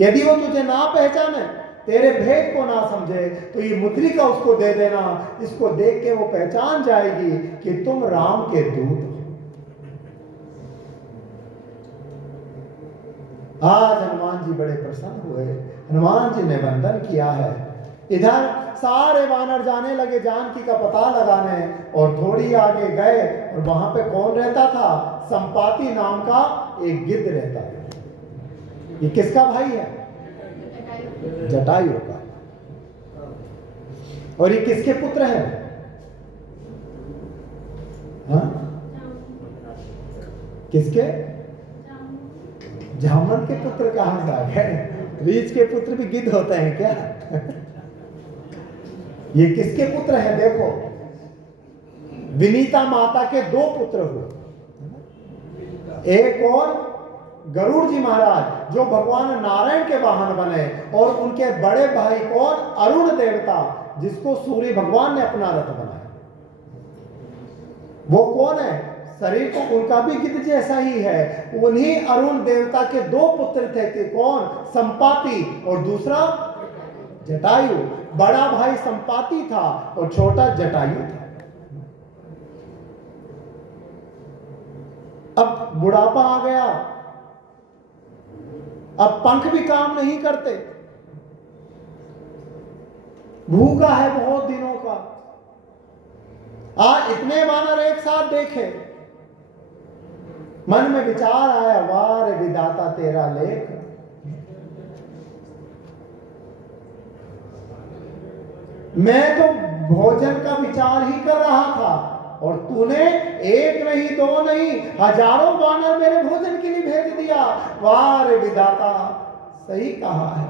यदि वो तुझे ना पहचाने, तेरे भेद को ना समझे, तो ये मुद्रिका उसको दे देना। इसको देख के वो पहचान जाएगी कि तुम राम के दूत हो। आज हनुमान जी बड़े प्रसन्न हुए। हनुमान जी ने वंदन किया है। इधर सारे वानर जाने लगे जानकी का पता लगाने, और थोड़ी आगे गए और वहां पे कौन रहता था? संपाति नाम का एक गिद्ध रहता है। ये किसका भाई है? जटायु का। और ये किसके पुत्र हैं? हाँ? किसके? जामवंत के पुत्र कहां से आ गए? रीछ के पुत्र भी गिद्ध होते हैं क्या? ये किसके पुत्र हैं? देखो, विनीता माता के दो पुत्र हुए। एक और गरुड़ जी महाराज, जो भगवान नारायण के वाहन बने, और उनके बड़े भाई कौन? अरुण देवता, जिसको सूर्य भगवान ने अपना रथ बनाया। वो कौन है? शरीर तो उनका भी गिद्ध जैसा ही है। उन्हीं अरुण देवता के दो पुत्र थे कि कौन? संपाति और दूसरा जटायु। बड़ा भाई संपाति था और छोटा जटायु था। अब बुढ़ापा आ गया, अब पंख भी काम नहीं करते, भूखा है बहुत दिनों का। आज इतने वानर एक साथ देखे, मन में विचार आया, वाह रे विधाता तेरा लेख, मैं तो भोजन का विचार ही कर रहा था, और तूने एक नहीं दो नहीं हजारों वानर मेरे भोजन के लिए भेज दिया। वाह रे विधाता, सही कहा है।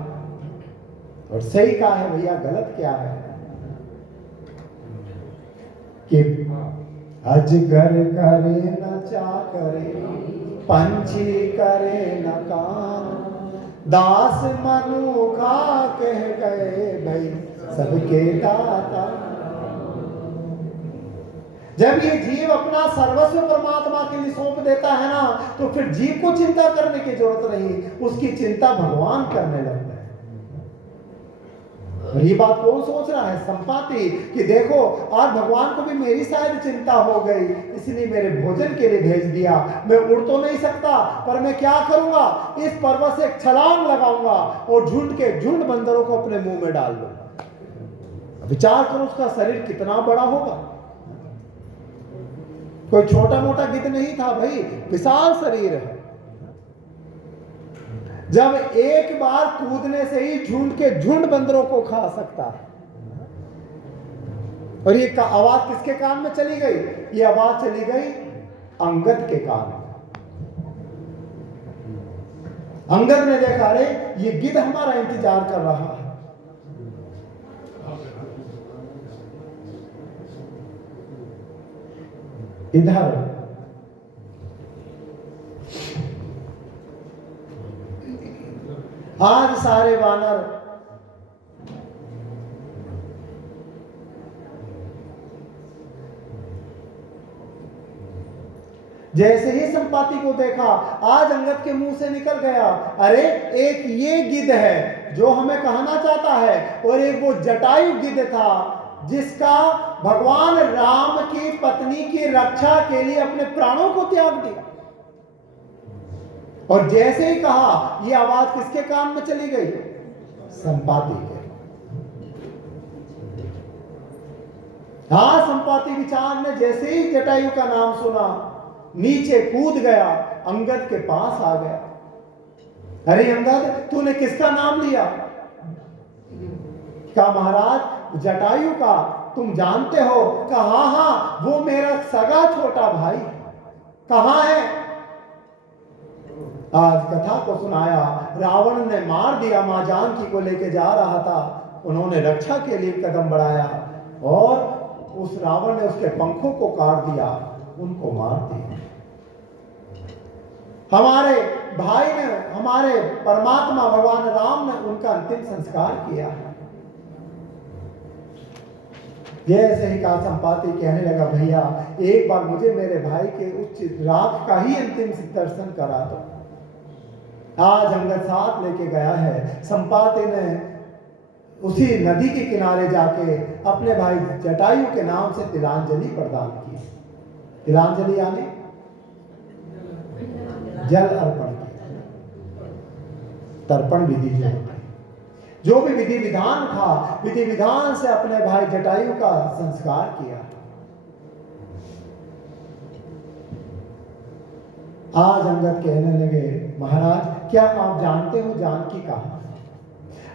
और सही कहा है भैया, गलत क्या है? कि अजगर करे न चाकरे, पंछी करे न काम, दास मनुखा कह गए भाई सबके दाता। जब ये जीव अपना सर्वस्व परमात्मा के लिए सौंप देता है ना, तो फिर जीव को चिंता करने की जरूरत नहीं, उसकी चिंता भगवान करने लगता है। और ये बात कौन सोच रहा है? संपाति, कि देखो आज भगवान को भी मेरी शायद चिंता हो गई, इसलिए मेरे भोजन के लिए भेज दिया। मैं उड़ तो नहीं सकता, पर मैं क्या करूंगा? इस पर्वत से एक छलांग लगाऊंगा और झुंड के झुंड बंदरों को अपने मुंह में डाल दूंगा। विचार करो उसका शरीर कितना बड़ा होगा। कोई छोटा मोटा गिद्ध नहीं था भाई, विशाल शरीर है। जब एक बार कूदने से ही झुंड के झुंड बंदरों को खा सकता है। और ये आवाज किसके कान में चली गई? ये आवाज चली गई अंगद के कान में। अंगद ने देखा, अरे ये गिद्ध हमारा इंतजार कर रहा है। इधर आज सारे वानर जैसे ही संपाति को देखा, आज अंगद के मुंह से निकल गया, अरे एक ये गिद्ध है जो हमें कहना चाहता है, और एक वो जटायु गिद्ध था जिसका भगवान राम की पत्नी की रक्षा के लिए अपने प्राणों को त्याग दिया। और जैसे ही कहा, ये आवाज किसके कान में चली गई? संपाति के। हाँ, संपाति विचार ने जैसे ही जटायु का नाम सुना, नीचे कूद गया, अंगद के पास आ गया। अरे अंगद, तूने किसका नाम लिया? कहा महाराज जटायु का। तुम जानते हो? कहा हाँ हाँ, वो मेरा सगा छोटा भाई। कहाँ है? आज कथा को सुनाया। रावण ने मार दिया, मां जानकी को लेके जा रहा था, उन्होंने रक्षा के लिए कदम बढ़ाया और उस रावण ने उसके पंखों को काट दिया, उनको मार दिया। हमारे भाई ने, हमारे परमात्मा भगवान राम ने उनका अंतिम संस्कार किया। जैसे ही कहा, संपाति कहने लगा भैया एक बार मुझे मेरे भाई के उच्च राख का ही अंतिम दर्शन करा दो। आज अंगद साथ लेके गया है। संपाति ने उसी नदी के किनारे जाके अपने भाई जटायु के नाम से तिलांजलि प्रदान की। तिलांजलि यानी जल अर्पण किया, तर्पण विधि जो भी विधि विधान था, विधि विधान से अपने भाई जटायु का संस्कार किया। आज अंगद कहने लगे महाराज क्या आप जानते हो जानकी कहाँ?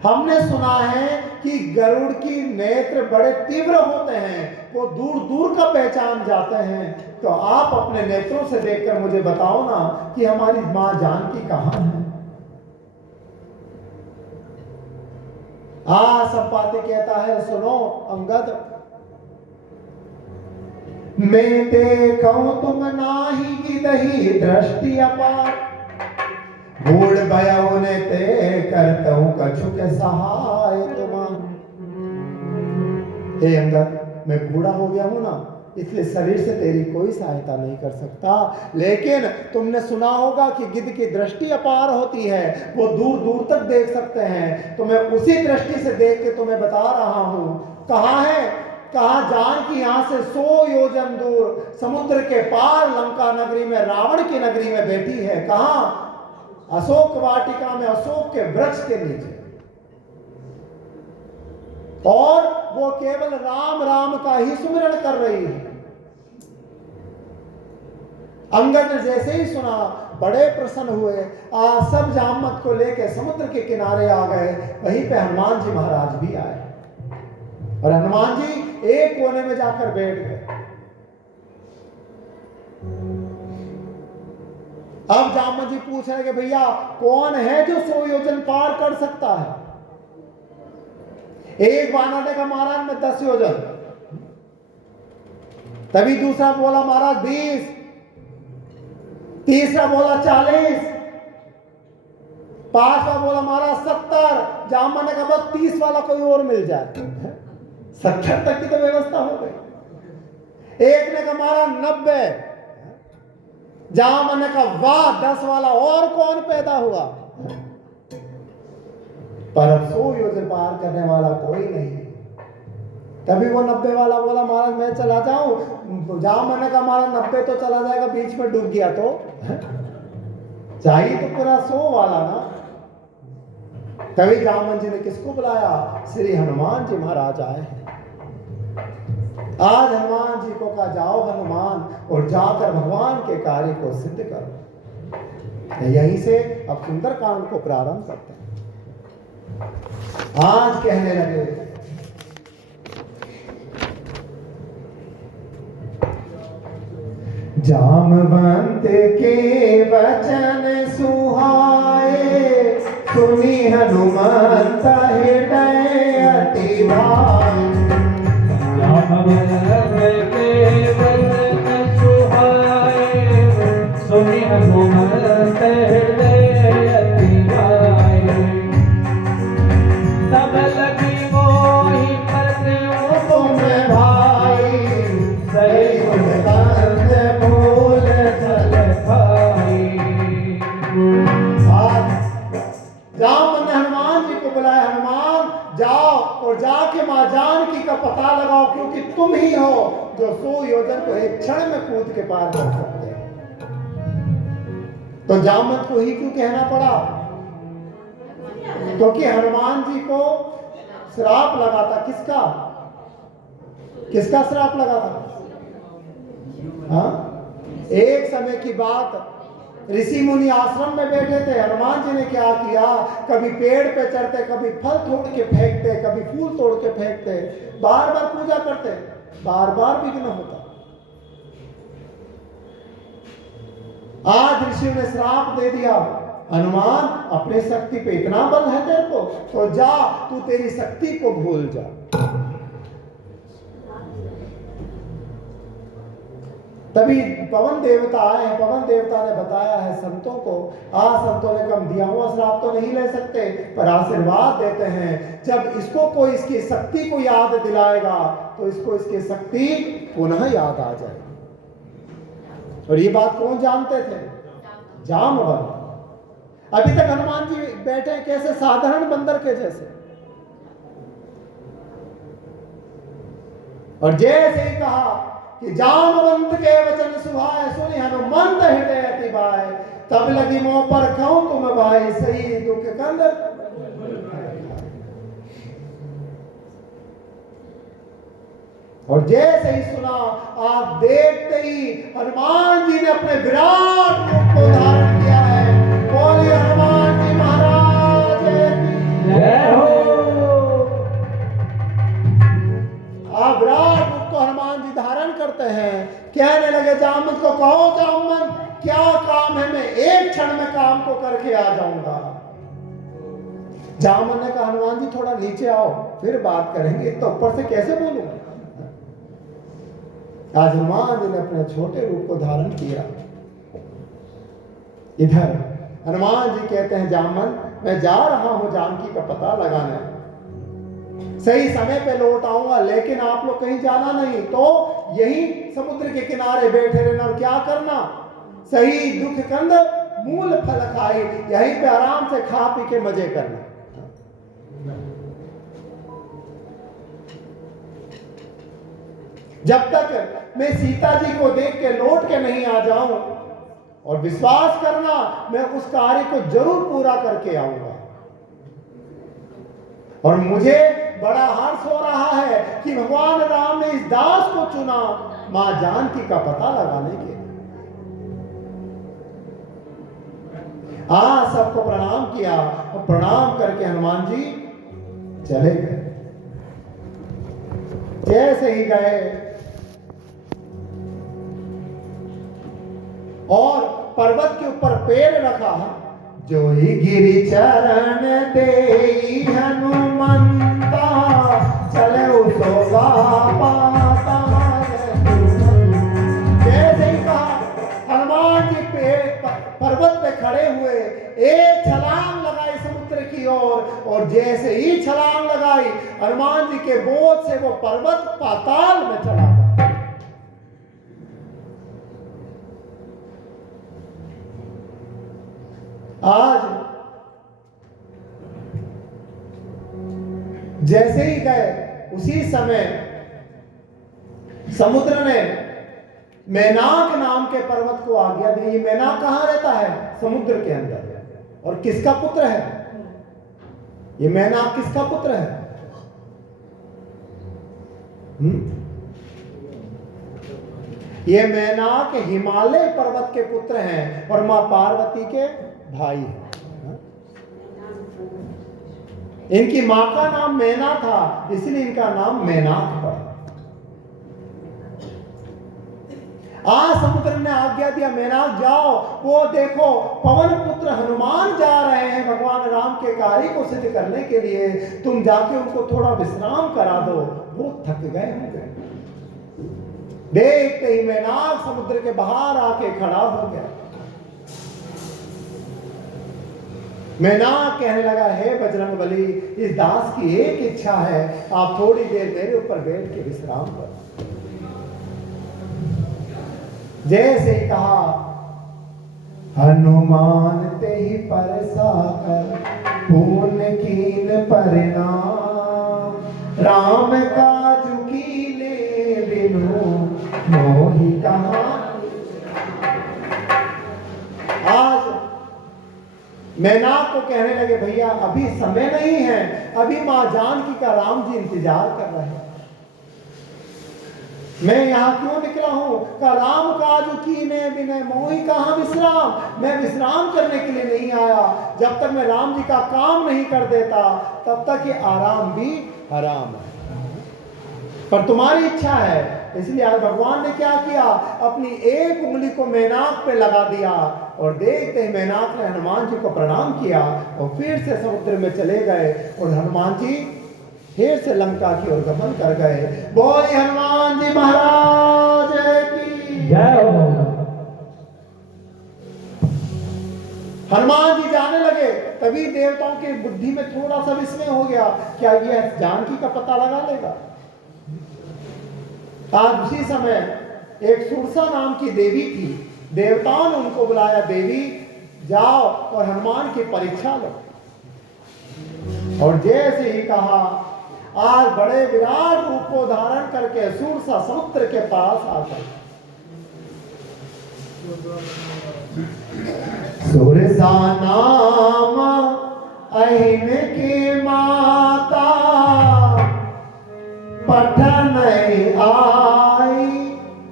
हमने सुना है कि गरुड़ की नेत्र बड़े तीव्र होते हैं, वो दूर दूर का पहचान जाते हैं। तो आप अपने नेत्रों से देखकर मुझे बताओ ना कि हमारी मां जानकी कहाँ है? संपाति कहता है सुनो अंगद, मैं देखूं तुम नाही गिदही दृष्टि अपार, बूढ़ भयउ ने ते करता हूं कछु के सहाय तुम। हे अंगद, मैं बूढ़ा हो गया हूं ना, इसलिए शरीर से तेरी कोई सहायता नहीं कर सकता, लेकिन तुमने सुना होगा कि गिद्ध की दृष्टि अपार होती है, वो दूर दूर तक देख सकते हैं। तो मैं उसी दृष्टि से देख के तुम्हें बता रहा हूं। कहाँ है? कहा जानकी यहां से 100 योजन दूर समुद्र के पार लंका नगरी में, रावण की नगरी में बैठी है। कहां? अशोक वाटिका में, अशोक के वृक्ष के नीचे। और वो केवल राम राम का ही सुमिरन कर रही है। अंगद ने जैसे ही सुना बड़े प्रसन्न हुए। सब जामवंत को लेकर समुद्र के किनारे आ गए। वहीं पे हनुमान जी महाराज भी आए और हनुमान जी एक कोने में जाकर बैठ गए। अब जामवंत जी पूछ रहे कि भैया कौन है जो 100 योजन पार कर सकता है? एक वानर ने कहा महाराज मैं 10 योजन। तभी दूसरा बोला महाराज 20, तीसरा बोला 40, पांचवा बोला महाराज 70। जामवंत ने कहा बस 30 वाला कोई और मिल जाए। 70 तक की तो व्यवस्था हो गई। एक ने कहा महाराज 90। जामवंत ने कहा वाह 10 वाला और कौन पैदा हुआ? पर अब 100 योजन पार करने वाला कोई नहीं। तभी वो 90 वाला बोला महाराज मैं चला जाऊं। जामवंत ने कहा महाराज 90 तो चला जाएगा, बीच में डूब गया तो चाहिए तो पूरा 100 वाला ना। तभी जामवंत जी ने किसको बुलाया? श्री हनुमान जी महाराज आए। आज हनुमान जी को कहा जाओ हनुमान और जाकर भगवान के कार्य को सिद्ध करो। यहीं से अब सुंदरकांड को प्रारंभ करते हैं। आज कहने लगे जामवंत के वचन सुहाए, सुनी हनुमंत हृदय अति भाए। जामवंत के वचन सुहाए, सुनी हनुमंत हृदय अति भाए। सब लगी मोहि परते तुम भाई, सही सुनत बोल चल भाई। जामवंत ने हनुमान जी को बुलाया, हनुमान जाओ और जाके मां जानकी का पता लगाओ, क्योंकि तुम ही हो जो 100 योजन को एक क्षण में कूद के पार कर सकते हो। तो जामवंत को ही क्यों कहना पड़ा? क्योंकि हनुमान जी को श्राप लगा था। किसका? किसका श्राप लगा था? हाँ? एक समय की बात, ऋषि मुनि आश्रम में बैठे थे, हनुमान जी ने क्या किया, कभी पेड़ पे चढ़ते, कभी फल तोड़ के फेंकते, कभी फूल तोड़ के फेंकते, बार बार पूजा करते, बार बार विघ्न होता। आज ऋषि ने श्राप दे दिया, हनुमान अपनी शक्ति पे इतना बल है तेरे को, तो जा तू तेरी शक्ति को भूल जा। तभी पवन देवता आए हैं, पवन देवता ने बताया है संतों को, संतों ने कम दिया हुआ श्राप तो नहीं ले सकते, पर आशीर्वाद देते हैं जब इसको कोई इसकी शक्ति को याद दिलाएगा तो इसको इसकी शक्ति पुनः याद आ जाएगी। और ये बात कौन जानते थे? जामवंत। अभी तक हनुमान जी बैठे हैं कैसे? साधारण बंदर के जैसे। और जैसे ही कहा कि जामवंत के वचन सुहाए, सुनि हनुमंत हृदय अति भाए, तब लगी मोह पर कहूं तुम भाई, सही दुख कंद। और जैसे ही सुना, आप देखते ही हनुमान जी ने अपने विराट रूप को धारण किया है। बोलिए हनुमान जी महाराज की जय हो। आप विराट रूप को हनुमान जी धारण करते हैं। कहने लगे जामवंत को, कहो जामवंत क्या काम है, मैं एक क्षण में काम को करके आ जाऊंगा। जामवंत ने कहा, हनुमान जी थोड़ा नीचे आओ, फिर बात करेंगे, तो ऊपर से कैसे बोलूंगा। आज हनुमान जी ने अपने छोटे रूप को धारण किया। इधर हनुमान जी कहते हैं, जामवंत मैं जा रहा हूं जानकी का पता लगाने, सही समय पे लौट आऊंगा, लेकिन आप लोग कहीं जाना नहीं, तो यही समुद्र के किनारे बैठे रहना। और क्या करना? सही दुख कंद मूल फल खाई, यहीं पे आराम से खा पी के मजे करना। जब तक मैं सीता जी को देख के लौट के नहीं आ जाऊं, और विश्वास करना मैं उस कार्य को जरूर पूरा करके आऊंगा। और मुझे बड़ा हर्ष हो रहा है कि भगवान राम ने इस दास को चुना मां जानकी का पता लगाने के लिए। सबको प्रणाम किया, और प्रणाम करके हनुमान जी चले गए। जैसे ही गए और पर्वत के ऊपर पैर रखा, जो ही गिरि चरण दे हनुमंता, चले उसोगा पाता। जैसे ही कहा, हनुमान जी पर्वत पे खड़े हुए, एक छलांग लगाई समुद्र की ओर, और जैसे ही छलांग लगाई, हनुमान जी के बोझ से वो पर्वत पाताल में चला गया। आज जैसे ही गए, उसी समय समुद्र ने मैनाक नाम के पर्वत को आज्ञा दी। ये मैनाक कहां रहता है? समुद्र के अंदर। और किसका पुत्र है ये मैनाक? किसका पुत्र है? ये मैनाक हिमालय पर्वत के पुत्र हैं और मां पार्वती के भाई हैं। इनकी मां का नाम मैना था, इसलिए इनका नाम मैनाक पड़ा। आज समुद्र ने आज्ञा दिया, मैनाक जाओ, वो देखो पवन पुत्र हनुमान जा रहे हैं भगवान राम के कार्य को सिद्ध करने के लिए, तुम जाके उनको थोड़ा विश्राम करा दो, वो थक गए होंगे। देखते ही मैनाक समुद्र के बाहर आके खड़ा हो गया। मैनाक कहने लगा, हे बजरंगबली, इस दास की एक इच्छा है, आप थोड़ी देर मेरे ऊपर बैठ के विश्राम करो। जैसे ही कहा, हनुमान ते ही परसा कर पूर्ण कीन परिणाम, राम काज कीने बिनु मोहि कहा। आज मैनाक को कहने लगे, भैया अभी समय नहीं है, अभी मां जानकी का राम जी इंतजार कर रहे हैं। मैं यहाँ क्यों निकला हूँ? का राम काज कीने बिने मोहि कहाँ विश्राम। मैं विश्राम करने के लिए नहीं आया। जब तक मैं राम जी का काम नहीं कर देता तब तक ये आराम भी हराम है। पर तुम्हारी इच्छा है, इसलिए आज भगवान ने क्या किया, अपनी एक उंगली को मैनाक पे लगा दिया और देखते ही मैनाक ने हनुमान जी को प्रणाम किया और फिर से समुद्र में चले गए और हनुमान जी फिर से लंका की ओर गमन कर गए। बोले हनुमान जी महाराज की जय हो। हनुमान जी जाने लगे, तभी देवताओं की बुद्धि में थोड़ा सा विस्मय हो गया, क्या ये जानकी का पता लगा लेगा? आज उसी समय एक सुरसा नाम की देवी थी, देवताओं ने उनको बुलाया, देवी जाओ और हनुमान की परीक्षा लो। और जैसे ही कहा, आज बड़े विराट रूप को धारण करके सुरसा समुद्र के पास आकर सुरसा नाम अहिन की माता पठन आई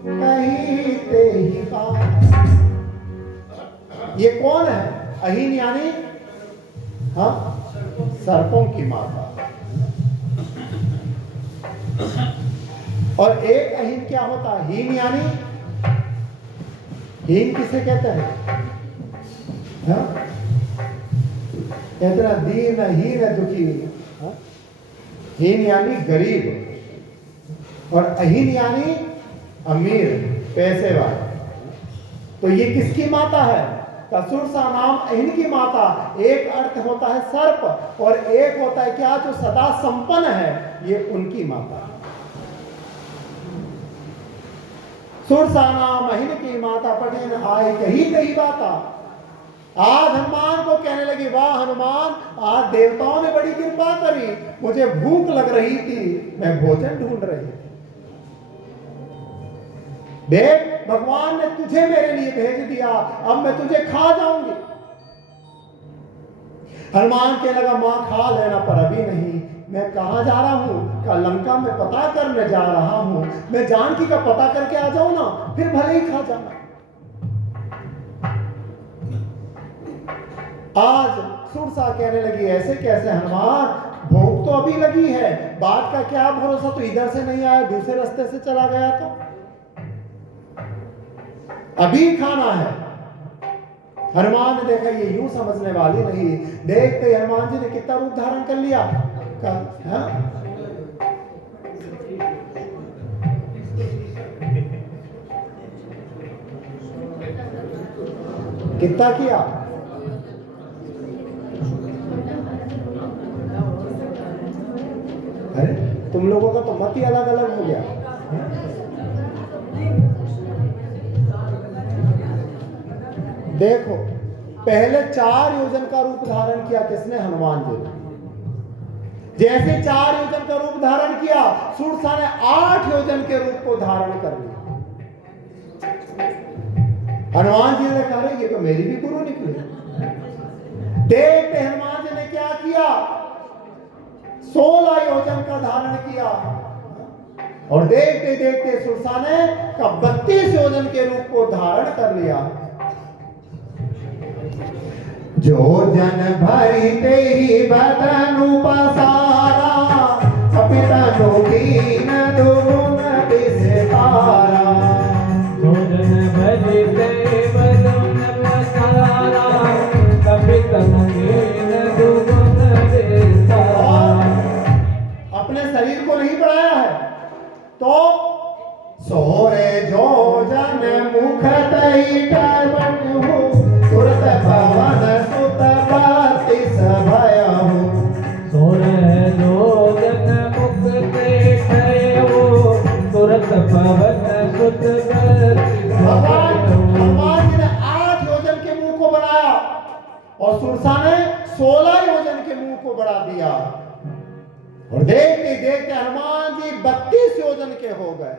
कहीं ते ही बात। ये कौन है? अहिन यानी हाँ सर्पों की माता। और एक अहिन क्या होता है? हीन यानी, हीन किसे कहते हैं? हाँ? कहते हैं दीन हीन दुखी। हाँ? हीन यानी गरीब और अहीन यानी अमीर, पैसे वाला। तो ये किसकी माता है? सुरसा नाम अहिन की माता। एक अर्थ होता है सर्प और एक होता है क्या, जो सदा संपन्न है, ये उनकी माता। सुरसा नाम अहिन की माता पठन आए कही कही बाता। आज हनुमान को कहने लगी, वाह हनुमान, आज देवताओं ने बड़ी कृपा करी, मुझे भूख लग रही थी, मैं भोजन ढूंढ रही थी। देख, भगवान ने तुझे मेरे लिए भेज दिया, अब मैं तुझे खा जाऊंगी। हनुमान कहने लगा, मां खा लेना, पर अभी नहीं। मैं कहां जा रहा हूं? का लंका में पता करने जा रहा हूं। मैं जानकी का पता करके आ जाऊं ना, फिर भले ही खा जाना। आज सुरसा कहने लगी, ऐसे कैसे हनुमान, भूख तो अभी लगी है, बात का क्या भरोसा, तो इधर से नहीं आया, दूसरे रास्ते से चला गया, तो अभी खाना है। हनुमान ने देखा ये यूं समझने वाली नहीं। देखते हनुमान जी ने कितना रूप धारण कर लिया। कितना किया? अरे तुम लोगों का तो मत ही अलग अलग हो गया। देखो, पहले 4 योजन का रूप धारण किया किसने? हनुमान जी ने। जैसे 4 योजन का रूप धारण किया, सुरसा ने 8 योजन के रूप को धारण कर लिया। हनुमान जी ने कहा, ये तो मेरी भी गुरु निकले। देखते हनुमान जी ने क्या किया, 16 योजन का धारण किया और देखते देखते सुरसा ने 32 योजन के रूप को धारण कर लिया। जो जन भरी ते ही बदनु पसारा, कपितनु दीन दुगुन विस्तारा। जो जन भरी ते बदन पसारा, कपितनु दीन दुगुन विस्तारा। अपने शरीर को नहीं बढ़ाया है तो सोरे जो जन मुख तई बनु, तुरत भवन सुत बाति सभयहु। सोरे जो जन मुख तई तुरत भवन सुत बाति सभयहु। भगवान जी ने 8 योजन के मुंह को बनाया और सुरसा ने 16 योजन के मुंह को बढ़ा दिया। और देखते देखते हनुमान जी 32 योजन के हो गए।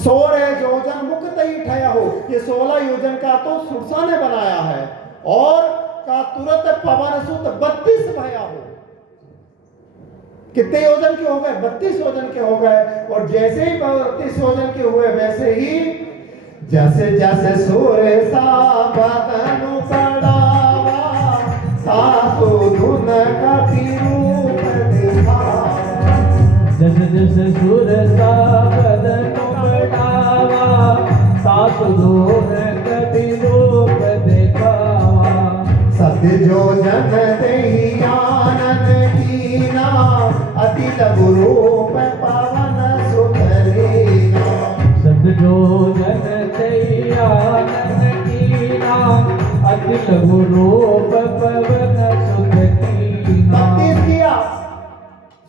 16 योजन मुख तई ठया हो, ये 16 योजन का तो सुरसा ने बनाया है। और का तुरत पवन सुत 32 भया हो। कितने योजन के हो गए? 32 योजन के हो गए। और जैसे ही 32 योजन के हुए वैसे ही जैसे जैसे सूर्य सा बदन बढ़ावा, सासु धुन कपि रूप दिखावा। जस जस सुर सा बदन बढ़ावा, सासु धुन कपि रूप दिखावा। सत्य जो जन देहि आनन कीना, अति लघु रूप पवन सुत लीना। सत जो जन देहि आनन कीना, अति लघु रूप पवन सुत लीना। 32 किया,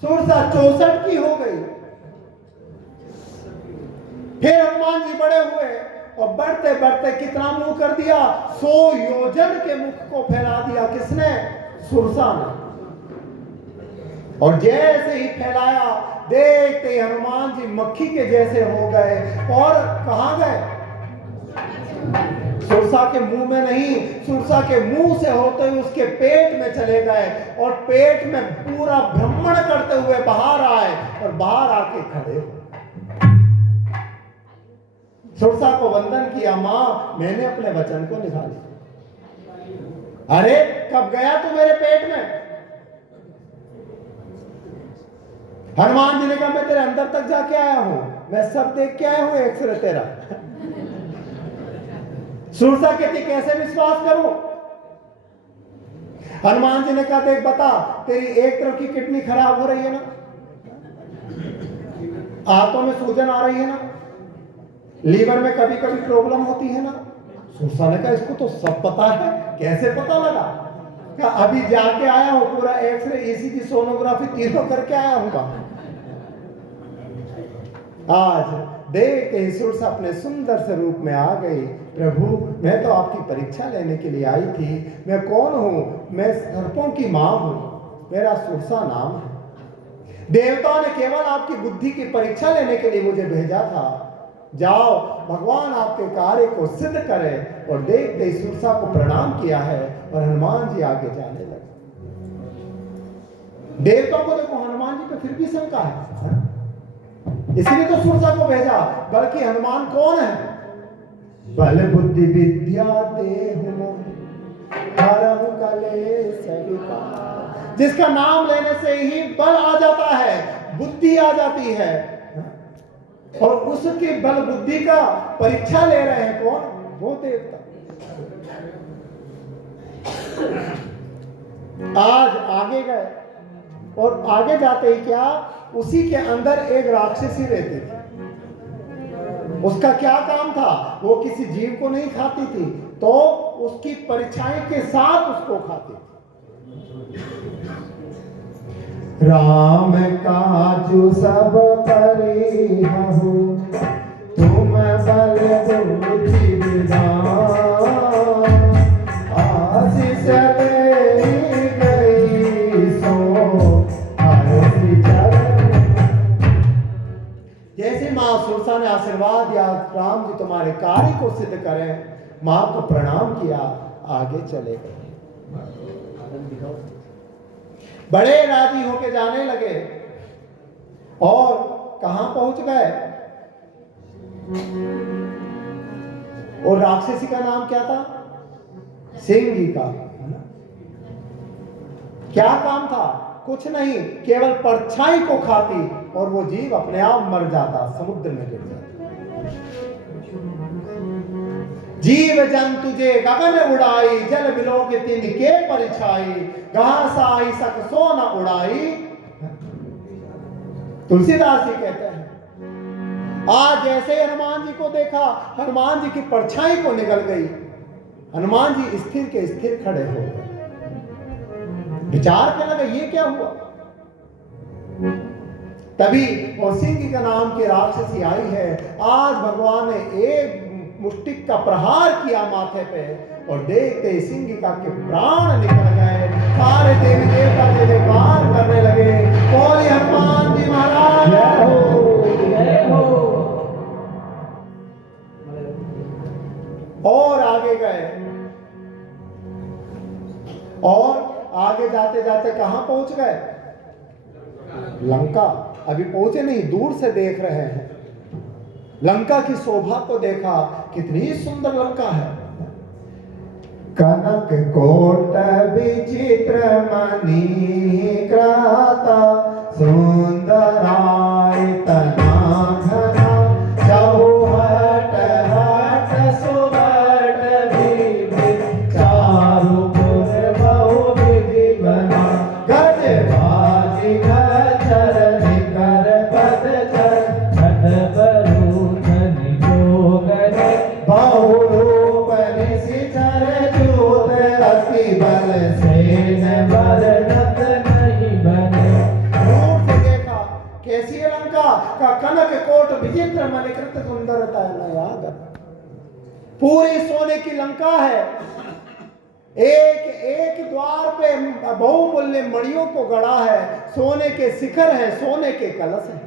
सुरसा 64 की हो गई। फिर हनुमान जी बड़े हुए और बढ़ते बढ़ते कितना मुंह कर दिया? 100 योजन के मुख को फैला दिया। किसने? सुरसा ने। और जैसे ही फैलाया, देखते ही हनुमान जी मक्खी के जैसे हो गए। और कहां गए? सुरसा के मुंह में नहीं, सुरसा के मुंह से होते हुए उसके पेट में चले गए। और पेट में पूरा भ्रमण करते हुए बाहर आए और बाहर आके खड़े हो। सुरसा को वंदन किया, मां मैंने अपने वचन को निभा लिया। अरे कब गया तू मेरे पेट में? हनुमान जी ने कहा मैं तेरे अंदर तक जाके आया हूं, मैं सब देख के आया हूं एक्सरे तेरा। सुरसा कहती कैसे विश्वास करूं? हनुमान जी ने कहा देख बता, तेरी एक तरफ की किडनी खराब हो रही है ना, आंतों में सूजन आ रही है ना, लीवर में कभी कभी प्रॉब्लम होती है ना। सुरसा ने कहा इसको तो सब पता है, कैसे पता लगा? क्या अभी जाके आया हूं, पूरा एक्सरे ईसीजी सोनोग्राफी तीनों करके आया हूं। आज देख के सुरसा अपने सुंदर से रूप में आ गई। प्रभु मैं तो आपकी परीक्षा लेने के लिए आई थी। मैं कौन हूं? मैं सर्पों की मां हूं, मेरा सुरसा नाम है। देवताओं ने केवल आपकी बुद्धि की परीक्षा लेने के लिए मुझे भेजा था। जाओ भगवान आपके कार्य को सिद्ध करे। और देखते ही सुरसा को प्रणाम किया है और हनुमान जी आगे जाने लगे। देवताओं को देखो हनुमान जी पे फिर भी शंका है, इसलिए तो सुरसा को भेजा। बल्कि हनुमान कौन है? बल बुद्धि विद्या देहु मोहि, हरहु कलेश विकार। जिसका नाम लेने से ही बल आ जाता है, बुद्धि आ जाती है। और उसकी बल बुद्धि का परीक्षा ले रहे हैं कौन? वो देवता। आज आगे गए और आगे जाते ही क्या, उसी के अंदर एक राक्षसी रहती थी। उसका क्या काम था? वो किसी जीव को नहीं खाती थी, तो उसकी परीक्षाएं के साथ उसको खाती थी। राम काजू सब परिहु, तुम बल बुद्धि विद्या। आशीष ले गई सो हरषि चरण। जैसे मां सुरसा ने आशीर्वाद दिया, राम जी तुम्हारे कार्य को सिद्ध करें, मां को प्रणाम किया, आगे चले गए। बड़े राजी होके जाने लगे और कहां पहुंच गए? और राक्षसी का नाम क्या था? सिंही का। क्या काम था? कुछ नहीं, केवल परछाई को खाती और वो जीव अपने आप मर जाता, समुद्र में गिर जाता। जीव जंतु जे गगन उड़ाई, जल बिलो के तिनके परिछाई। घास आई सक सो न उड़ाई। तुलसीदास जी कहते हैं आज जैसे हनुमान जी को देखा, हनुमान जी की परछाई को निकल गई, हनुमान जी स्थिर के स्थिर खड़े हो गए। विचार करने लगा ये क्या हुआ? तभी और सिंह का नाम की राक्षसी आई है। आज भगवान ने एक मुष्टिक का प्रहार किया माथे पे और देखते सिंहिका के प्राण निकल गए। सारे देवी देवता के जयकार करने लगे, बोले हनुमान जी महाराज जय हो। और आगे गए और आगे जाते जाते कहां पहुंच गए? लंका अभी पहुंचे नहीं, दूर से देख रहे हैं। लंका की शोभा को देखा, कितनी सुंदर लंका है। कनक कोट विचित्र मणिकृता सुंदराय तना घना चौहट हट सुवर्ण विधि चारुपुर बहु विधि बना गज बाजी गजर निकर पद चर छठ बरूधन जोगन बहुरूप निशिचर जूत अति बल सेन बरनत नहीं बने। दूर से देखा कैसी है लंका का कनक कोट विचित्र मणिकृत सुंदरता नयाग, पूरी सोने की लंका है। एक एक द्वार पे बहुमूल्य मणियों को गढ़ा है, सोने के शिखर हैं, सोने के कलश हैं।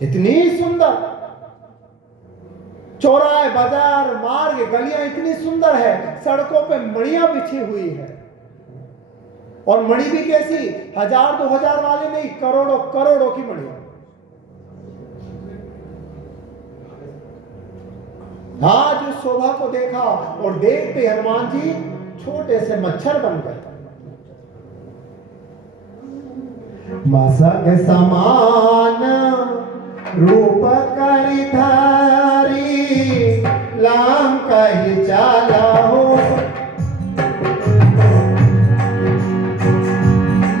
इतनी सुंदर चौराहे बाजार मार्ग गलियां इतनी सुंदर है, सड़कों पे मणियां बिछी हुई है। और मणि भी कैसी, 1000-2000 वाली नहीं, करोड़ों करोड़ों की मणियां। आज उस शोभा को देखा और देखते हनुमान जी छोटे से मच्छर बन गए। मसक समान रूप करि धारी लंका ही चला हो।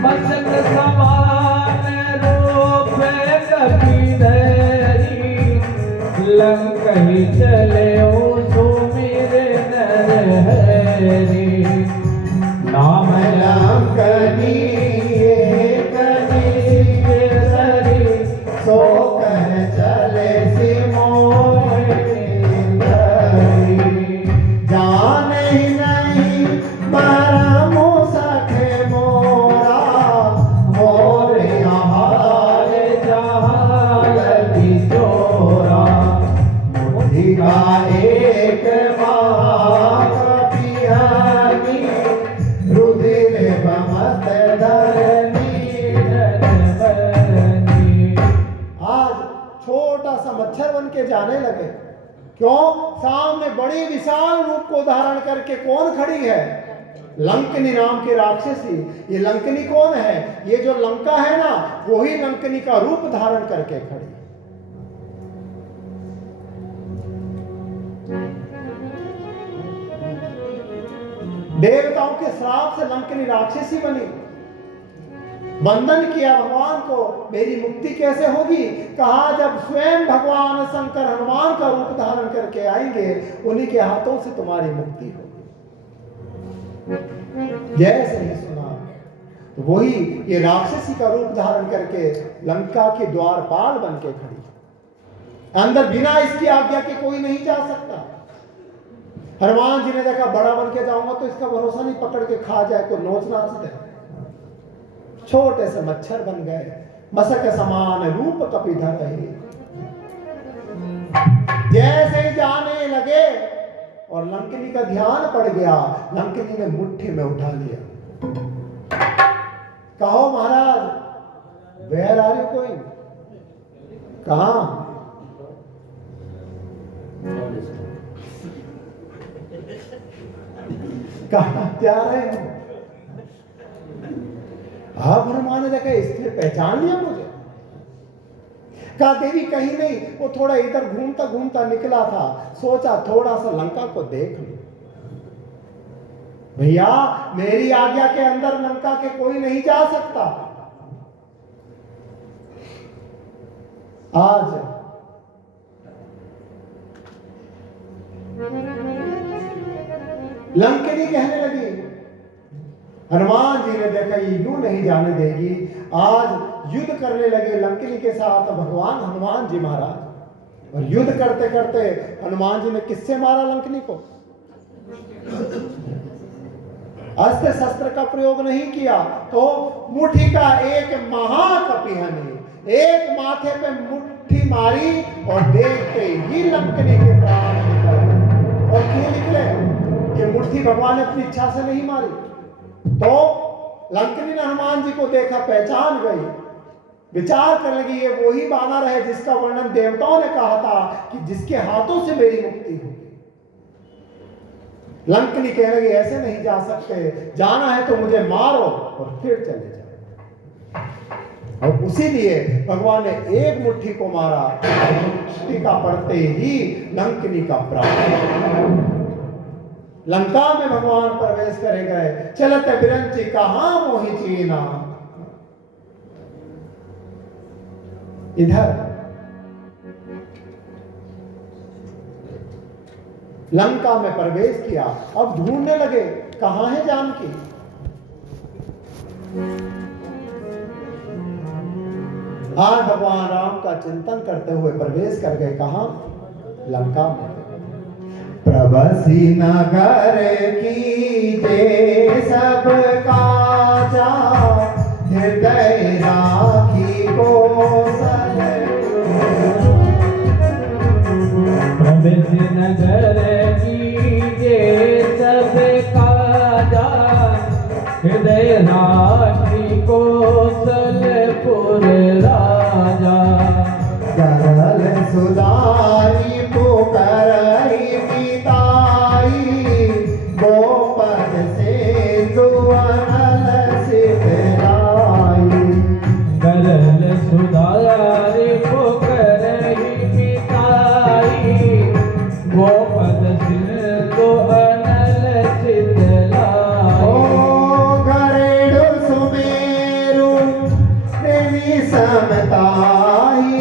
मसक समान रूप कपिधरी लंका ही चले सुमिर नर हरि नाम लंकनी सो कह चले जान ही नहीं परम सखे मोरा मोर हाल जहाल बिचोरा मुझी का एक महाकपियानी रुधिर बमत धरनी। आज छोटा सा मच्छर बन के जाने लगे। क्यों? सामने बड़ी विशाल रूप को धारण करके कौन खड़ी है? लंकनी नाम की राक्षसी। ये लंकनी कौन है? ये जो लंका है ना, वही लंकनी का रूप धारण करके खड़ी। देवताओं के श्राप से लंकनी राक्षसी बनी। वंदन किया भगवान को, मेरी मुक्ति कैसे होगी? कहा जब स्वयं भगवान शंकर हनुमान का रूप धारण करके आएंगे, उन्हीं के हाथों से तुम्हारी मुक्ति होगी। जैसे ही सुना तो वही ये राक्षसी का रूप धारण करके लंका के द्वारपाल बन के खड़ी। अंदर बिना इसकी आज्ञा के कोई नहीं जा सकता। हनुमान जी ने देखा बड़ा बन के जाऊंगा तो इसका भरोसा नहीं, पकड़ के खा जाए को नोच नाच दे। छोटे से मच्छर बन गए, मसक समान रूप कपिधर रहे। जैसे ही जाने लगे और लंकनी का ध्यान पड़ गया, लंकनी ने मुट्ठी में उठा लिया। कहो महाराज, वेयर आर यू गोइंग? कहां? कहां जा रहे हो? आप हनुमान ने देखा, इसने पहचान लिया मुझे। कहा देवी कहीं नहीं, वो थोड़ा इधर घूमता घूमता निकला था, सोचा थोड़ा सा लंका को देख लूं। भैया मेरी आज्ञा के अंदर लंका के कोई नहीं जा सकता। आज लंकनी कहने लगी, हनुमान जी ने देखा ये यूं नहीं जाने देगी। आज युद्ध करने लगे लंकनी के साथ भगवान हनुमान जी महाराज। और युद्ध करते करते हनुमान जी ने किससे मारा लंकनी को? अस्त्र शस्त्र का प्रयोग नहीं किया, तो मुट्ठी का एक महाकपिहनी एक माथे पे मुट्ठी मारी और देखते ही लंकनी के प्राण निकल। और क्यों निकले? ये मुट्ठी भगवान ने अपनी इच्छा से नहीं मारी, तो लंकनी ने हनुमान जी को देखा, पहचान गई, विचार कर लगी ये वही बानर है जिसका वर्णन देवताओं ने कहा था कि जिसके हाथों से मेरी मुक्ति होगी। लंकनी कहने लगी ऐसे नहीं जा सकते, जाना है तो मुझे मारो और फिर चले जाओ। और उसी लिए भगवान ने एक मुट्ठी को मारा, मुट्ठी का पड़ते ही लंकनी का प्राण। लंका में भगवान प्रवेश करे गए, चलत बिरंची कहां मोहि चीना। इधर लंका में प्रवेश किया, अब ढूंढने लगे कहां है जानकी। आज भगवान राम का चिंतन करते हुए प्रवेश कर गए कहां, लंका में। प्रभसी नगर कीजे सब काजा, हृदय राखी कौशल। प्रभसी नगर कीजे सब काजा, हृदय राखी कौशलपुर राजा। गरल सुधारी पुकारई पिताई, गोपद सिंधु अनल सितलाई। गरल सुधारी पुकारई पिताई, गोपद सिंधु अनल सितलाई। ओ घरेडु सुमेरु प्रेमी समताई,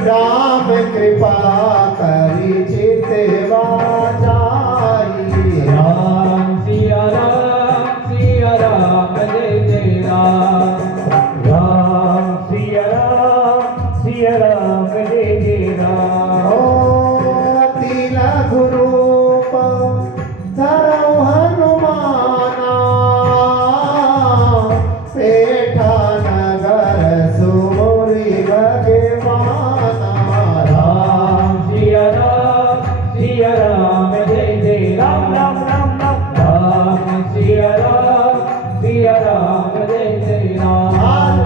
राम कृपा करी चितवा जाई। राम सिया राम जय जय राम। राम सिया राम जय जय राम। ओ अति लघु रूप धरौ हनुमाना, पेठा नगर सुमुरी भगवाना। राम सिया राम जय जय राम। राम राम राम राम सिया राम जय जय राम।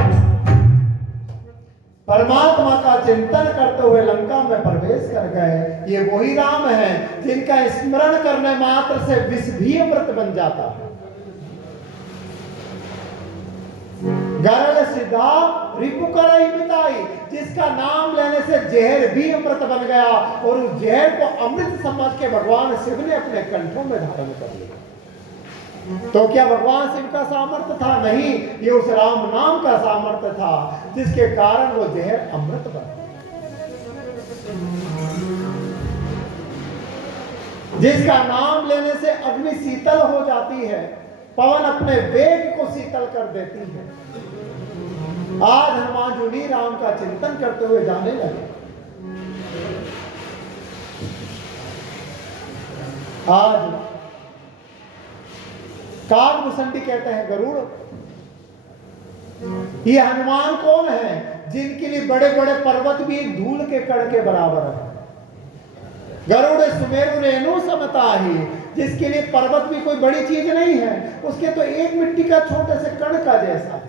परमात्मा का चिंतन करते हुए लंका में प्रवेश कर गए। ये वही राम है जिनका स्मरण करने मात्र से विष भी अमृत बन जाता है। गरल सिद्धा रिपुकरई मिताई, जिसका नाम लेने से जहर भी अमृत बन गया और उस जहर को अमृत समझ के भगवान शिव ने अपने कंठों में धारण कर लिया। तो क्या भगवान शिव का सामर्थ्य था? नहीं, ये उस राम नाम का सामर्थ्य था जिसके कारण वो जहर अमृत बना। जिसका नाम लेने से अग्नि शीतल हो जाती है, पवन अपने वेग को शीतल कर देती है। आज हनुमान जी राम का चिंतन करते हुए जाने लगे। आज कागभूषणी कहते हैं गरुड़। ये हनुमान कौन है जिनके लिए बड़े बड़े पर्वत भी एक धूल के कण के बराबर है। गरुड़ सुमेरु रेणु समता ही, जिसके लिए पर्वत भी कोई बड़ी चीज नहीं है, उसके तो एक मिट्टी का छोटे से कण का जैसा है।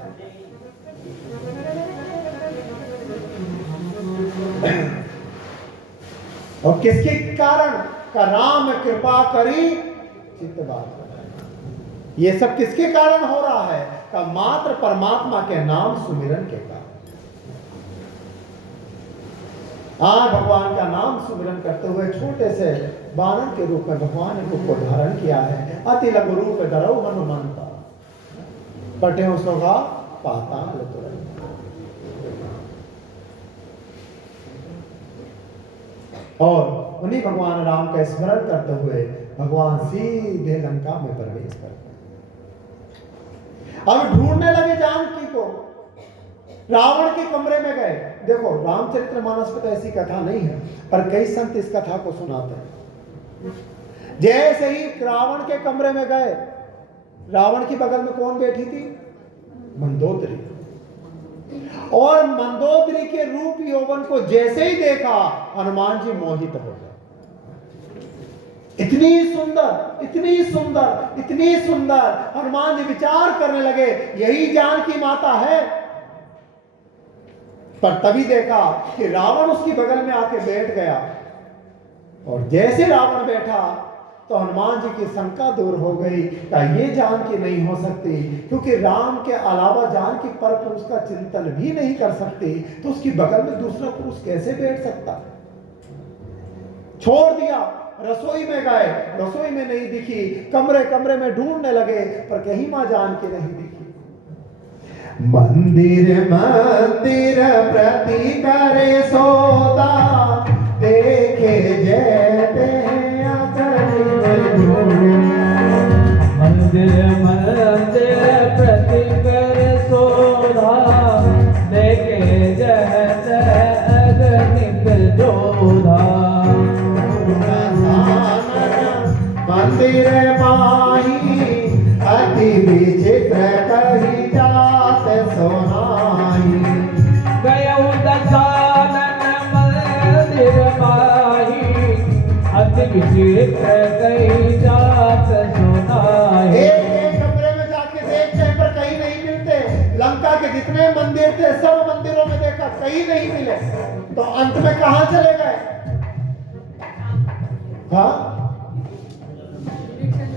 और किसके कारण का राम कृपा करी चित्तवाद। ये सब किसके कारण हो रहा है? का मात्र परमात्मा के नाम सुमिरन के कारण। आज भगवान का नाम सुमिरन करते हुए छोटे से बानर के रूप में भगवान ने रूप को धारण किया है। अति लघु रूप धरौ हनुमंता, पटे सोगा पाताल तुरंत। और उन्हीं भगवान राम का स्मरण करते हुए भगवान सीधे लंका में प्रवेश करते। अब ढूंढने लगे जानकी को, रावण के कमरे में गए। देखो रामचरितमानस में तो ऐसी कथा नहीं है, पर कई संत इस कथा को सुनाते हैं। जैसे ही रावण के कमरे में गए, रावण की बगल में कौन बैठी थी? मंदोदरी। और मंदोदरी के रूप यौवन को जैसे ही देखा, हनुमान जी मोहित हो गए। इतनी सुंदर, इतनी सुंदर, इतनी सुंदर। हनुमान जी विचार करने लगे, यही जानकी माता है। पर तभी देखा कि रावण उसकी बगल में आके बैठ गया, और जैसे रावण बैठा तो हनुमान जी की शंका दूर हो गई। क्या ये जानकी नहीं हो सकती? क्योंकि राम के अलावा जानकी पर पुरुष का चिंतन भी नहीं कर सकती, तो उसकी बगल में दूसरा पुरुष कैसे बैठ सकता? छोड़ दिया, रसोई में गए, रसोई में नहीं दिखी, कमरे कमरे में ढूंढने लगे, पर कहीं मां जानकी नहीं दिखी। मंदिर मंदिर प्रति करे सोता, देखे जैते मंदिर मंदिर प्रति करे सोता, देखे जैते अगणित जोधा। मंदिर माही अति विचित्र कही जात सोनाई। गयौ दशानन मंदिर माही, अति विचित्र कही जात सोनाई। एक कमरे में जाके देखते पर कहीं नहीं मिलते। लंका के जितने मंदिर थे सब मंदिरों में देखा, कहीं नहीं मिले। तो अंत में कहां चले गए? हाँ,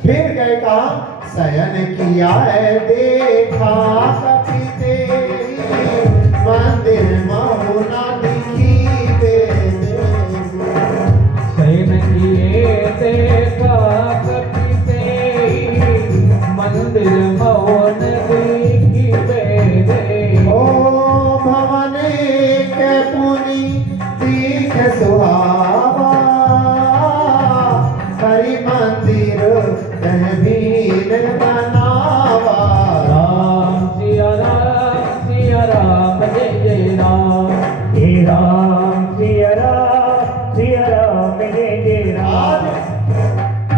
फिर गए कहा? शयन किया है देखा कपि तेरी, मंदिर महु ना दिखी बेदेव। शयन किए देखा कपि तेरी, मंदिर महु न दिखी बेदेव। ओ भवन के पुनि दीख सुहावा, हरि मंदिर तहबीन बनावा। राम सिया राम जय जय राम। हे राम सिया राम जय जय आज राम।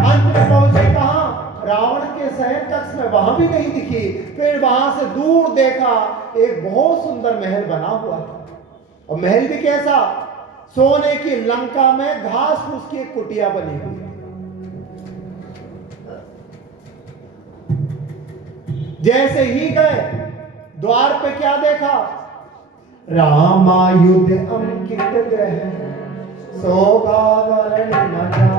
अंत में पहुंचे कहां? रावण के शयन कक्ष में, वहां भी नहीं दिखी। फिर वहां से दूर देखा, एक बहुत सुंदर महल बना हुआ था। और महल भी कैसा? सोने की लंका में घास फूस की एक कुटिया बनी हुई। जैसे ही गए, द्वार पे क्या देखा? रामायुध अंकित ग्रह, शोभा वरण मजा,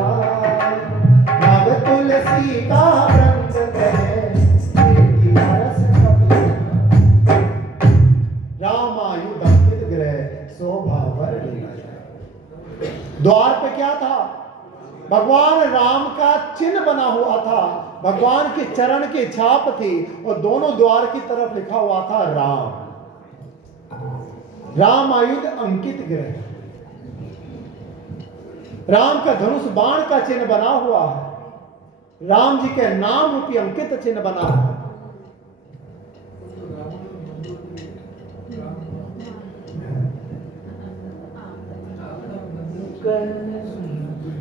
नव तुलसी का वृंद है, देखी हरस कपि। रामायुध अंकित ग्रह, शोभा वरण मजा। द्वार पे क्या था? भगवान राम का चिन्ह बना हुआ था, भगवान के चरण की छाप थी, और दोनों द्वार की तरफ लिखा हुआ था राम। रामायुध अंकित ग्रह, राम का धनुष बाण का चिन्ह बना हुआ है, राम जी के नाम रूपी अंकित चिन्ह बना है।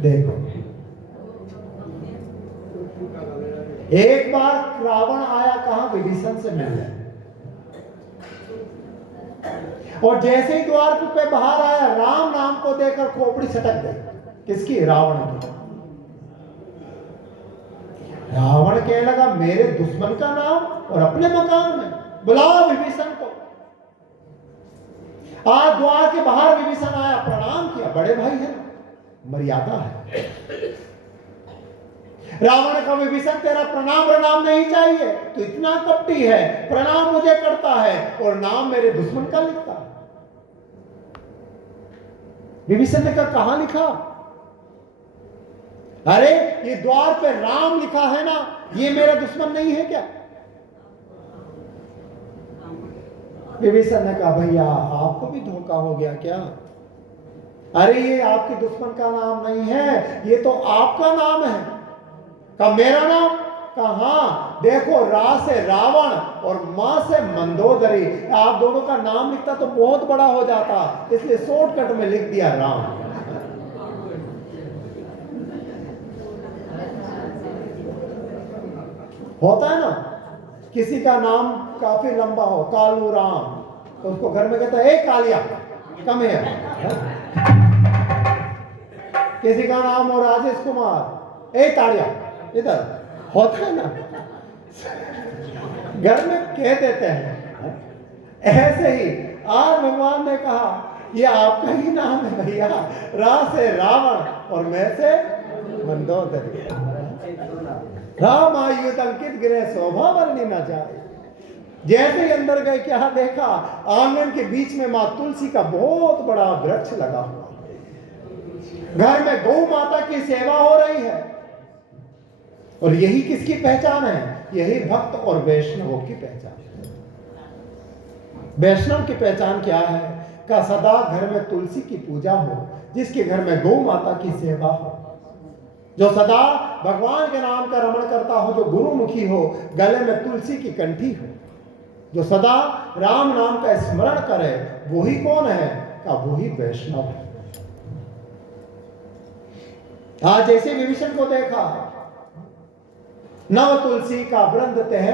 देखो, एक बार रावण आया कहां? विभीषण से मिलने, और जैसे ही द्वार पे बाहर आया, राम नाम को देखकर खोपड़ी सटक गई। किसकी? रावण की। रावण कहने लगा, मेरे दुश्मन का नाम और अपने मकान में, बुलाओ विभीषण को। आज द्वार के बाहर विभीषण आया, प्रणाम किया, बड़े भाई है, मर्यादा है। रावण का, विभीषण तेरा प्रणाम नहीं चाहिए, तो इतना कपटी है, प्रणाम मुझे करता है और नाम मेरे दुश्मन का लिखता है। विभीषण ने कहा, कहां लिखा? अरे ये द्वार पे राम लिखा है ना, ये मेरा दुश्मन नहीं है क्या? विभीषण ने कहा, भैया आपको भी धोखा हो गया क्या? अरे ये आपके दुश्मन का नाम नहीं है, ये तो आपका नाम है। कहा मेरा नाम? कहा देखो, रा से रावण और मां से मंदोदरी, आप दोनों का नाम लिखता तो बहुत बड़ा हो जाता, इसलिए शॉर्टकट में लिख दिया राम। होता है ना, किसी का नाम काफी लंबा हो, कालू राम, तो उसको घर में कहता है, ए कालिया कम है। किसी का नाम हो राजेश कुमार, ए ताड़िया इधर होता है ना, घर में कह देते हैं। ऐसे ही आज भगवान ने कहा ये आपका ही नाम है भैया, रा से रावण और मैं से मंदोदरी। राम आयुध अंकित गिरे शोभा वर्णि न जाए। जैसे ही अंदर गए क्या देखा, आंगन के बीच में मां तुलसी का बहुत बड़ा वृक्ष लगा हुआ, घर में गौ माता की सेवा हो रही है। और यही किसकी पहचान है? यही भक्त और वैष्णवों की पहचान है। वैष्णव की पहचान क्या है? का सदा घर में तुलसी की पूजा हो, जिसके घर में गौ माता की सेवा हो, जो सदा भगवान के नाम का रमण करता हो, जो गुरुमुखी हो, गले में तुलसी की कंठी हो, जो सदा राम नाम का स्मरण करे, वही कौन है? का वही वैष्णव है। आज जैसे विभीषण को देखा, नव तुलसी का वृंद तह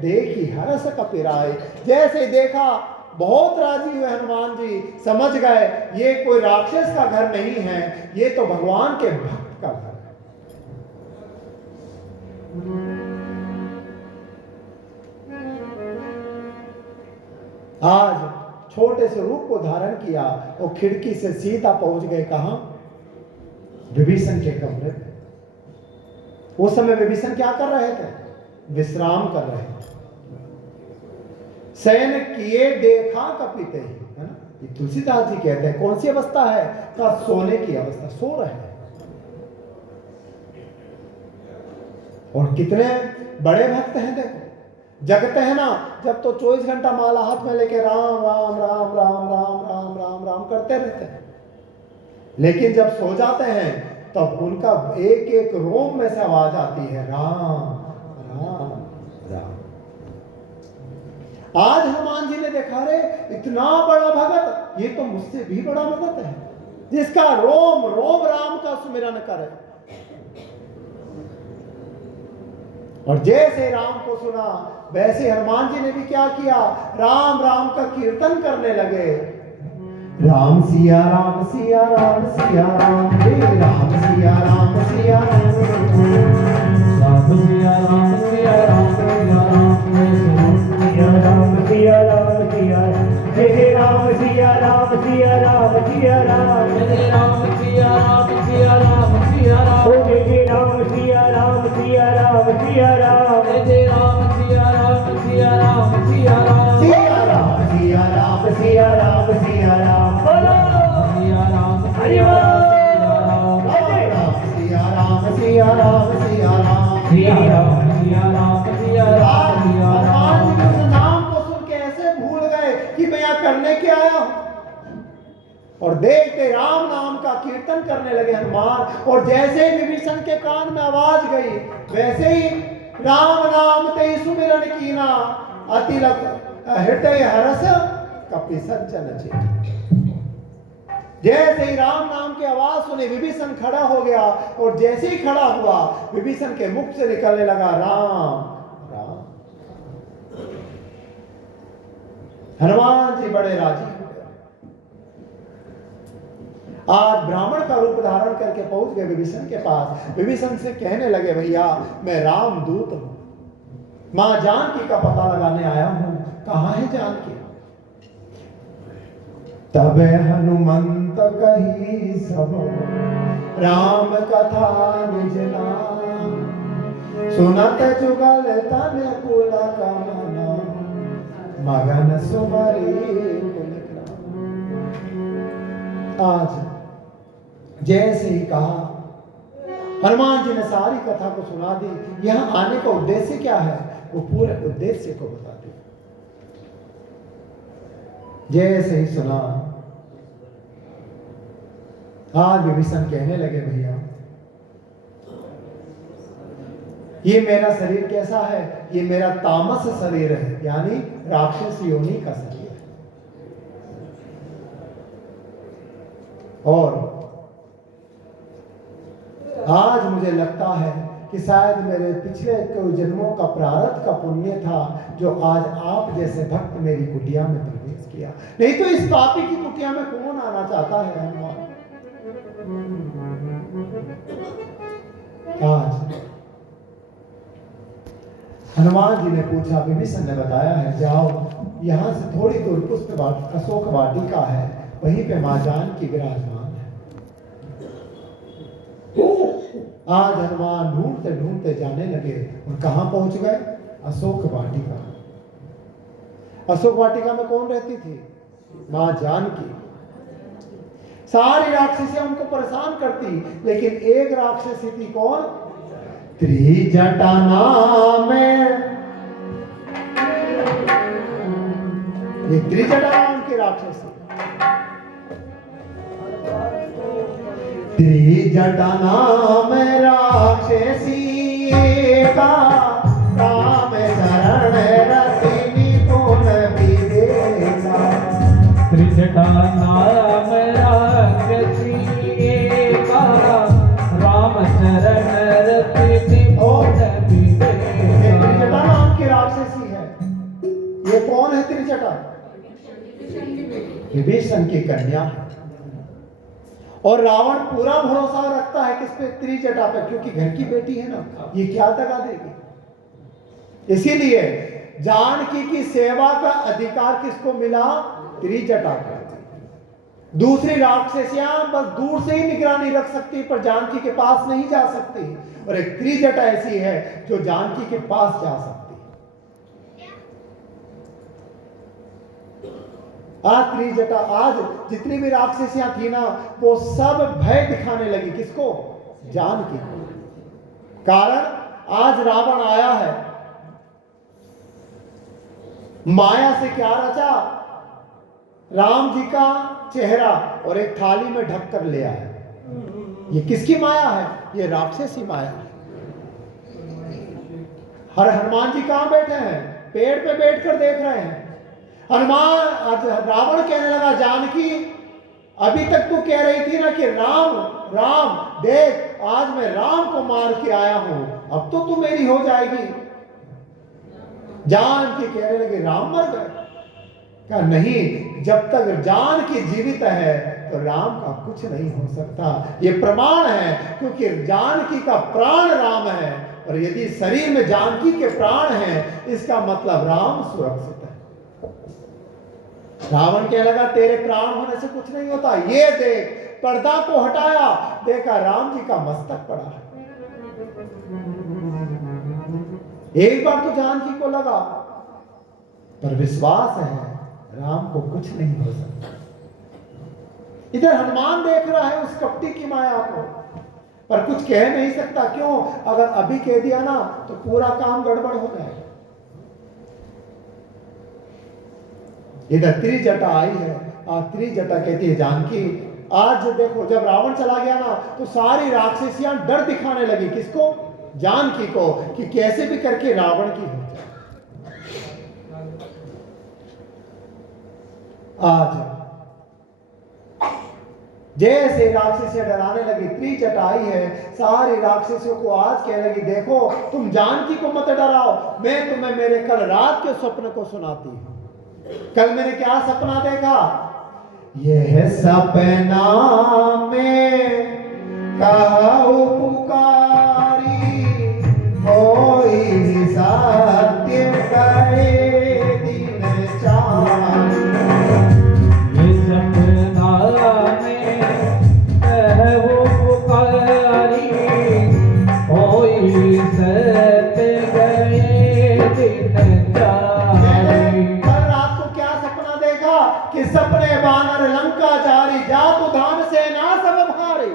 देखी हरस कपिराए। जैसे देखा बहुत राजी हुए हनुमान जी, समझ गए ये कोई राक्षस का घर नहीं है, ये तो भगवान के भक्त का घर है। आज छोटे से रूप को धारण किया और खिड़की से सीधा पहुंच गए कहां? विभीषण के कमरे में। उस समय विभीषण क्या कर रहे थे? विश्राम कर रहे थे। शयन किए देखा कपिते, है ना? ये तुलसीदास जी कहते हैं कौन सी अवस्था है? का सोने की अवस्था, सो रहे हैं। और कितने बड़े भक्त हैं देखो, जगते हैं ना, जब तो 24 घंटा माला हाथ में लेके राम राम राम राम राम राम राम राम करते रहते हैं, लेकिन जब सो जाते हैं तब उनका एक एक रोम में से आवाज आती है राम राम राम। आज हनुमान जी ने देखा, रे इतना बड़ा भगत, ये तो मुझसे भी बड़ा भगत है, जिसका रोम रोम राम का सुमिरन करे। और जैसे राम को सुना, वैसे हनुमान जी ने भी क्या किया? राम राम का कीर्तन करने लगे। राम सिया राम सिया राम सिया राम, राम सिया राम सिया राम, राम सिया राम सिया राम सिया राम, सिया राम सिया राम सिया राम, जय राम सिया राम सिया राम सिया राम, जय राम सिया राम सिया राम सिया राम, ओ जय राम सिया राम सिया राम सिया राम, जय राम सिया राम सिया राम सिया राम, सिया राम सिया राम सिया राम सिया राम, बोलो सिया राम हरि बोल, सिया राम सिया राम सिया राम, सिया राम सिया राम सिया राम सिया राम। उस नाम को सुन के ऐसे भूल गए कि मैं यहाँ करने क्या आया हूँ। और देखते राम नाम का कीर्तन करने लगे हनुमान। और जैसे विभीषण के कान में आवाज गई, वैसे ही राम नाम ते सुमिरन कीना, अति हृदय हरस कपि सज्जन चेत। जैसे ही राम नाम की आवाज सुनी, विभीषण खड़ा हो गया। और जैसे ही खड़ा हुआ, विभीषण के मुख से निकलने लगा राम राम। हनुमान जी बड़े राजी हो गए। आज ब्राह्मण का रूप धारण करके पहुंच गए विभीषण के पास। विभीषण से कहने लगे, भैया मैं राम दूत हूं, मां जानकी का पता लगाने आया हूं। कहां है जानकी? तबे हनुमंत कही सब राम कथा निज नाम, सुनत जुगल तन कुल कमन, मगन सुमरी कुल ग्राम। आज जैसे ही कहा, हनुमान जी ने सारी कथा को सुना दी। यहां आने का उद्देश्य क्या है, वो पूरे उद्देश्य को बता दी। जैसे ही सुना, आज विभीषण कहने लगे, भैया ये मेरा शरीर कैसा है? ये मेरा तामस शरीर है, यानी राक्षस योनि का शरीर है। और आज मुझे लगता है कि शायद मेरे पिछले कई जन्मों का प्रारब्ध का पुण्य था, जो आज आप जैसे भक्त मेरी कुटिया में प्रवेश किया। नहीं तो इस पापी की कुटिया में कौन आना चाहता है हनुमान? आज हनुमान जी ने पूछा, विभीषण ने बताया है, जाओ यहाँ से थोड़ी दूर पुष्प अशोक वाटिका है, वहीं पे माँ जानकी विराजमान है। आज हनुमान ढूंढते ढूंढते जाने लगे और कहाँ पहुंच गए? अशोक वाटिका। अशोक वाटिका में कौन रहती थी? माँ जानकी। सारी राक्षसियां उनको परेशान करती, लेकिन एक राक्षसी थी, कौन? त्रिजटा नाम है। ये त्रिजटा नाम की राक्षसी। त्रिजटा नाम राक्षसी का राम शरण रति निपुण विवेका। त्रिजटा नाम राक्षसी का राम शरण रति निपुण विवेका। त्रिजटा नाम की राक्षसी है। ये कौन है त्रिजटा? विभीषण की कन्या है। और रावण पूरा भरोसा रखता है किस पे? त्रिजटा पे, क्योंकि घर की बेटी है ना, ये क्या दगा देगी। इसीलिए जानकी की सेवा का अधिकार किसको मिला? त्रिजटा को। दूसरी राक्षसियां बस दूर से ही निगरानी रख सकती, पर जानकी के पास नहीं जा सकती। और एक त्रिजटा ऐसी है जो जानकी के पास जा सकती। आज त्रिजटा, आज जितनी भी राक्षसियां थी ना, वो सब भय दिखाने लगी। किसको? जानकी को। कारण आज रावण आया है, माया से क्या रचा? राम जी का चेहरा और एक थाली में ढक कर ले आया। ये किसकी माया है? ये राक्षसी माया है। हर हनुमान जी कहां बैठे हैं? पेड़ पे बैठकर देख रहे हैं। रावण कहने लगा, जानकी अभी तक तू कह रही थी ना कि राम राम, देख आज मैं राम को मार के आया हूं, अब तो तू मेरी हो जाएगी। जानकी कहने लगी, राम मर गए? क्या नहीं, जब तक जानकी जीवित है तो राम का कुछ नहीं हो सकता। ये प्रमाण है, क्योंकि जानकी का प्राण राम है, और यदि शरीर में जानकी के प्राण हैं, इसका मतलब राम सुरक्षित है। रावण कहने लगा, तेरे प्राण होने से कुछ नहीं होता। ये देख, पर्दा को हटाया, देखा राम जी का मस्तक पड़ा है। एक बार तो जानकी को लगा, पर विश्वास है राम को कुछ नहीं हो सकता। इधर हनुमान देख रहा है उस कपटी की माया को, पर कुछ कह नहीं सकता। क्यों? अगर अभी कह दिया ना तो पूरा काम गड़बड़ हो जाएगा। इधर त्रिजटा आई है। त्रिजटा कहती है, जानकी आज देखो, जब रावण चला गया ना तो सारी राक्षसियां डर दिखाने लगी। किसको? जानकी को, कि कैसे भी करके रावण की हो जाए। आज जैसे राक्षसियां डराने लगी, त्रिजटा आई है, सारी राक्षसियों को आज कहने लगी, देखो तुम जानकी को मत डराओ, मैं तुम्हें मेरे कल रात के स्वप्न को सुनाती हूं। कल मैंने क्या सपना देखा? यह सपना में कहूं पुकारी, होई सत्य गए दिन चार। ये सपना में कहूं पुकारी, होई सत्य गए दिन चार। कि सपने बानर लंका जारी, जातु धान सेना सब भारी।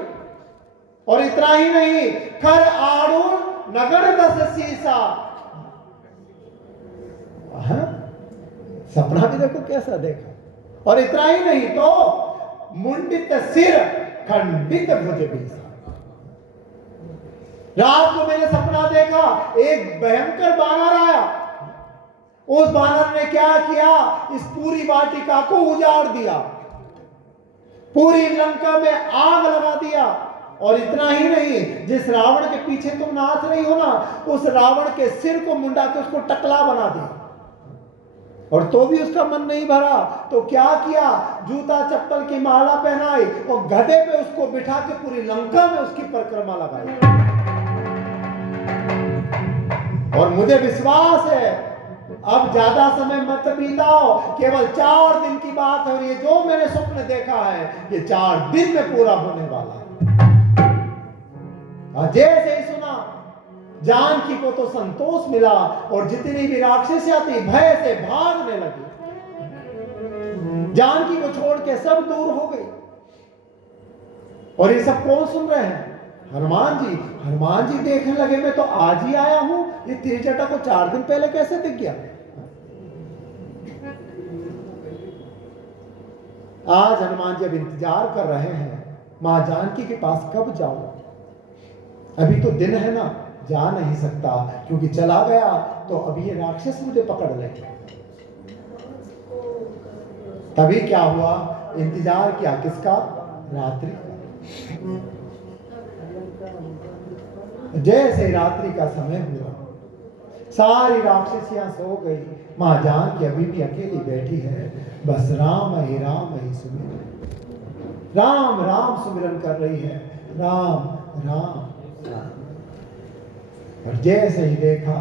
और इतना ही नहीं, खर आड़ूर नगर दस सीसा। सपना भी देखो कैसा देखा। और इतना ही नहीं तो मुंडित सिर, खंडित भुज बीसा। रात को मैंने सपना देखा, एक भयंकर बानर आया। उस बानर ने क्या किया? इस पूरी वाटिका को उजाड़ दिया, पूरी लंका में आग लगा दिया। और इतना ही नहीं, जिस रावण के पीछे तुम नाच रही हो ना, उस रावण के सिर को मुंडा के उसको टकला बना दिया। और तो भी उसका मन नहीं भरा, तो क्या किया? जूता चप्पल की माला पहनाई और गधे पे उसको बिठा के पूरी लंका में उसकी परिक्रमा लगाई। और मुझे विश्वास है अब ज्यादा समय मत बिताओ, केवल 4 दिन की बात है और ये जो मैंने स्वप्न देखा है ये 4 दिन में पूरा होने वाला है। और जैसे ही सुना जानकी को तो संतोष मिला और जितनी भी राक्षसियां थी भय से भागने लगी। जानकी को छोड़ के सब दूर हो गई। और ये सब कौन सुन रहे हैं? हनुमान जी। हनुमान जी देखने लगे मैं तो आज ही आया हूं, ये त्रिजटा को 4 दिन पहले कैसे दिख गया? आज हनुमान जी अब इंतजार कर रहे हैं मां जानकी के पास कब जाऊं। अभी तो दिन है ना, जा नहीं सकता क्योंकि चला गया तो अभी ये राक्षस मुझे पकड़ लेंगे। तभी क्या हुआ, इंतजार किया किसका? रात्रि का। जैसे रात्रि का समय हुआ सारी राक्षसियां सो गई, मां जानकी अभी भी अकेली बैठी है, बस राम ही सुमिरन, राम राम सुमिरन कर रही है, राम राम राम। और जैसे ही देखा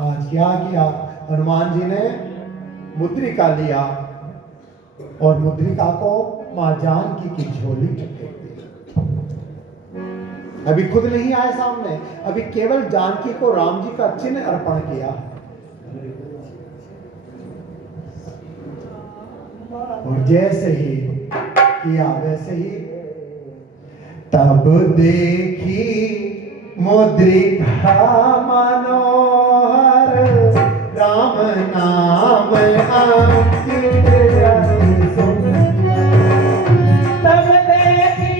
आज क्या किया, हनुमान जी ने मुद्रिका लिया और मुद्रिका को मां जानकी की झोली में फेंक दिया। अभी खुद नहीं आए सामने, अभी केवल जानकी को राम जी का चिन्ह अर्पण किया। और जैसे ही किया वैसे ही तब देखी मुद्रिका मनोहर, राम नाम अंकित अति सुंदर। तब देखी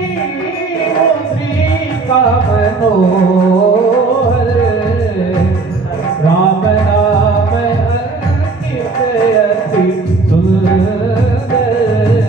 मुद्रिका मनोहर,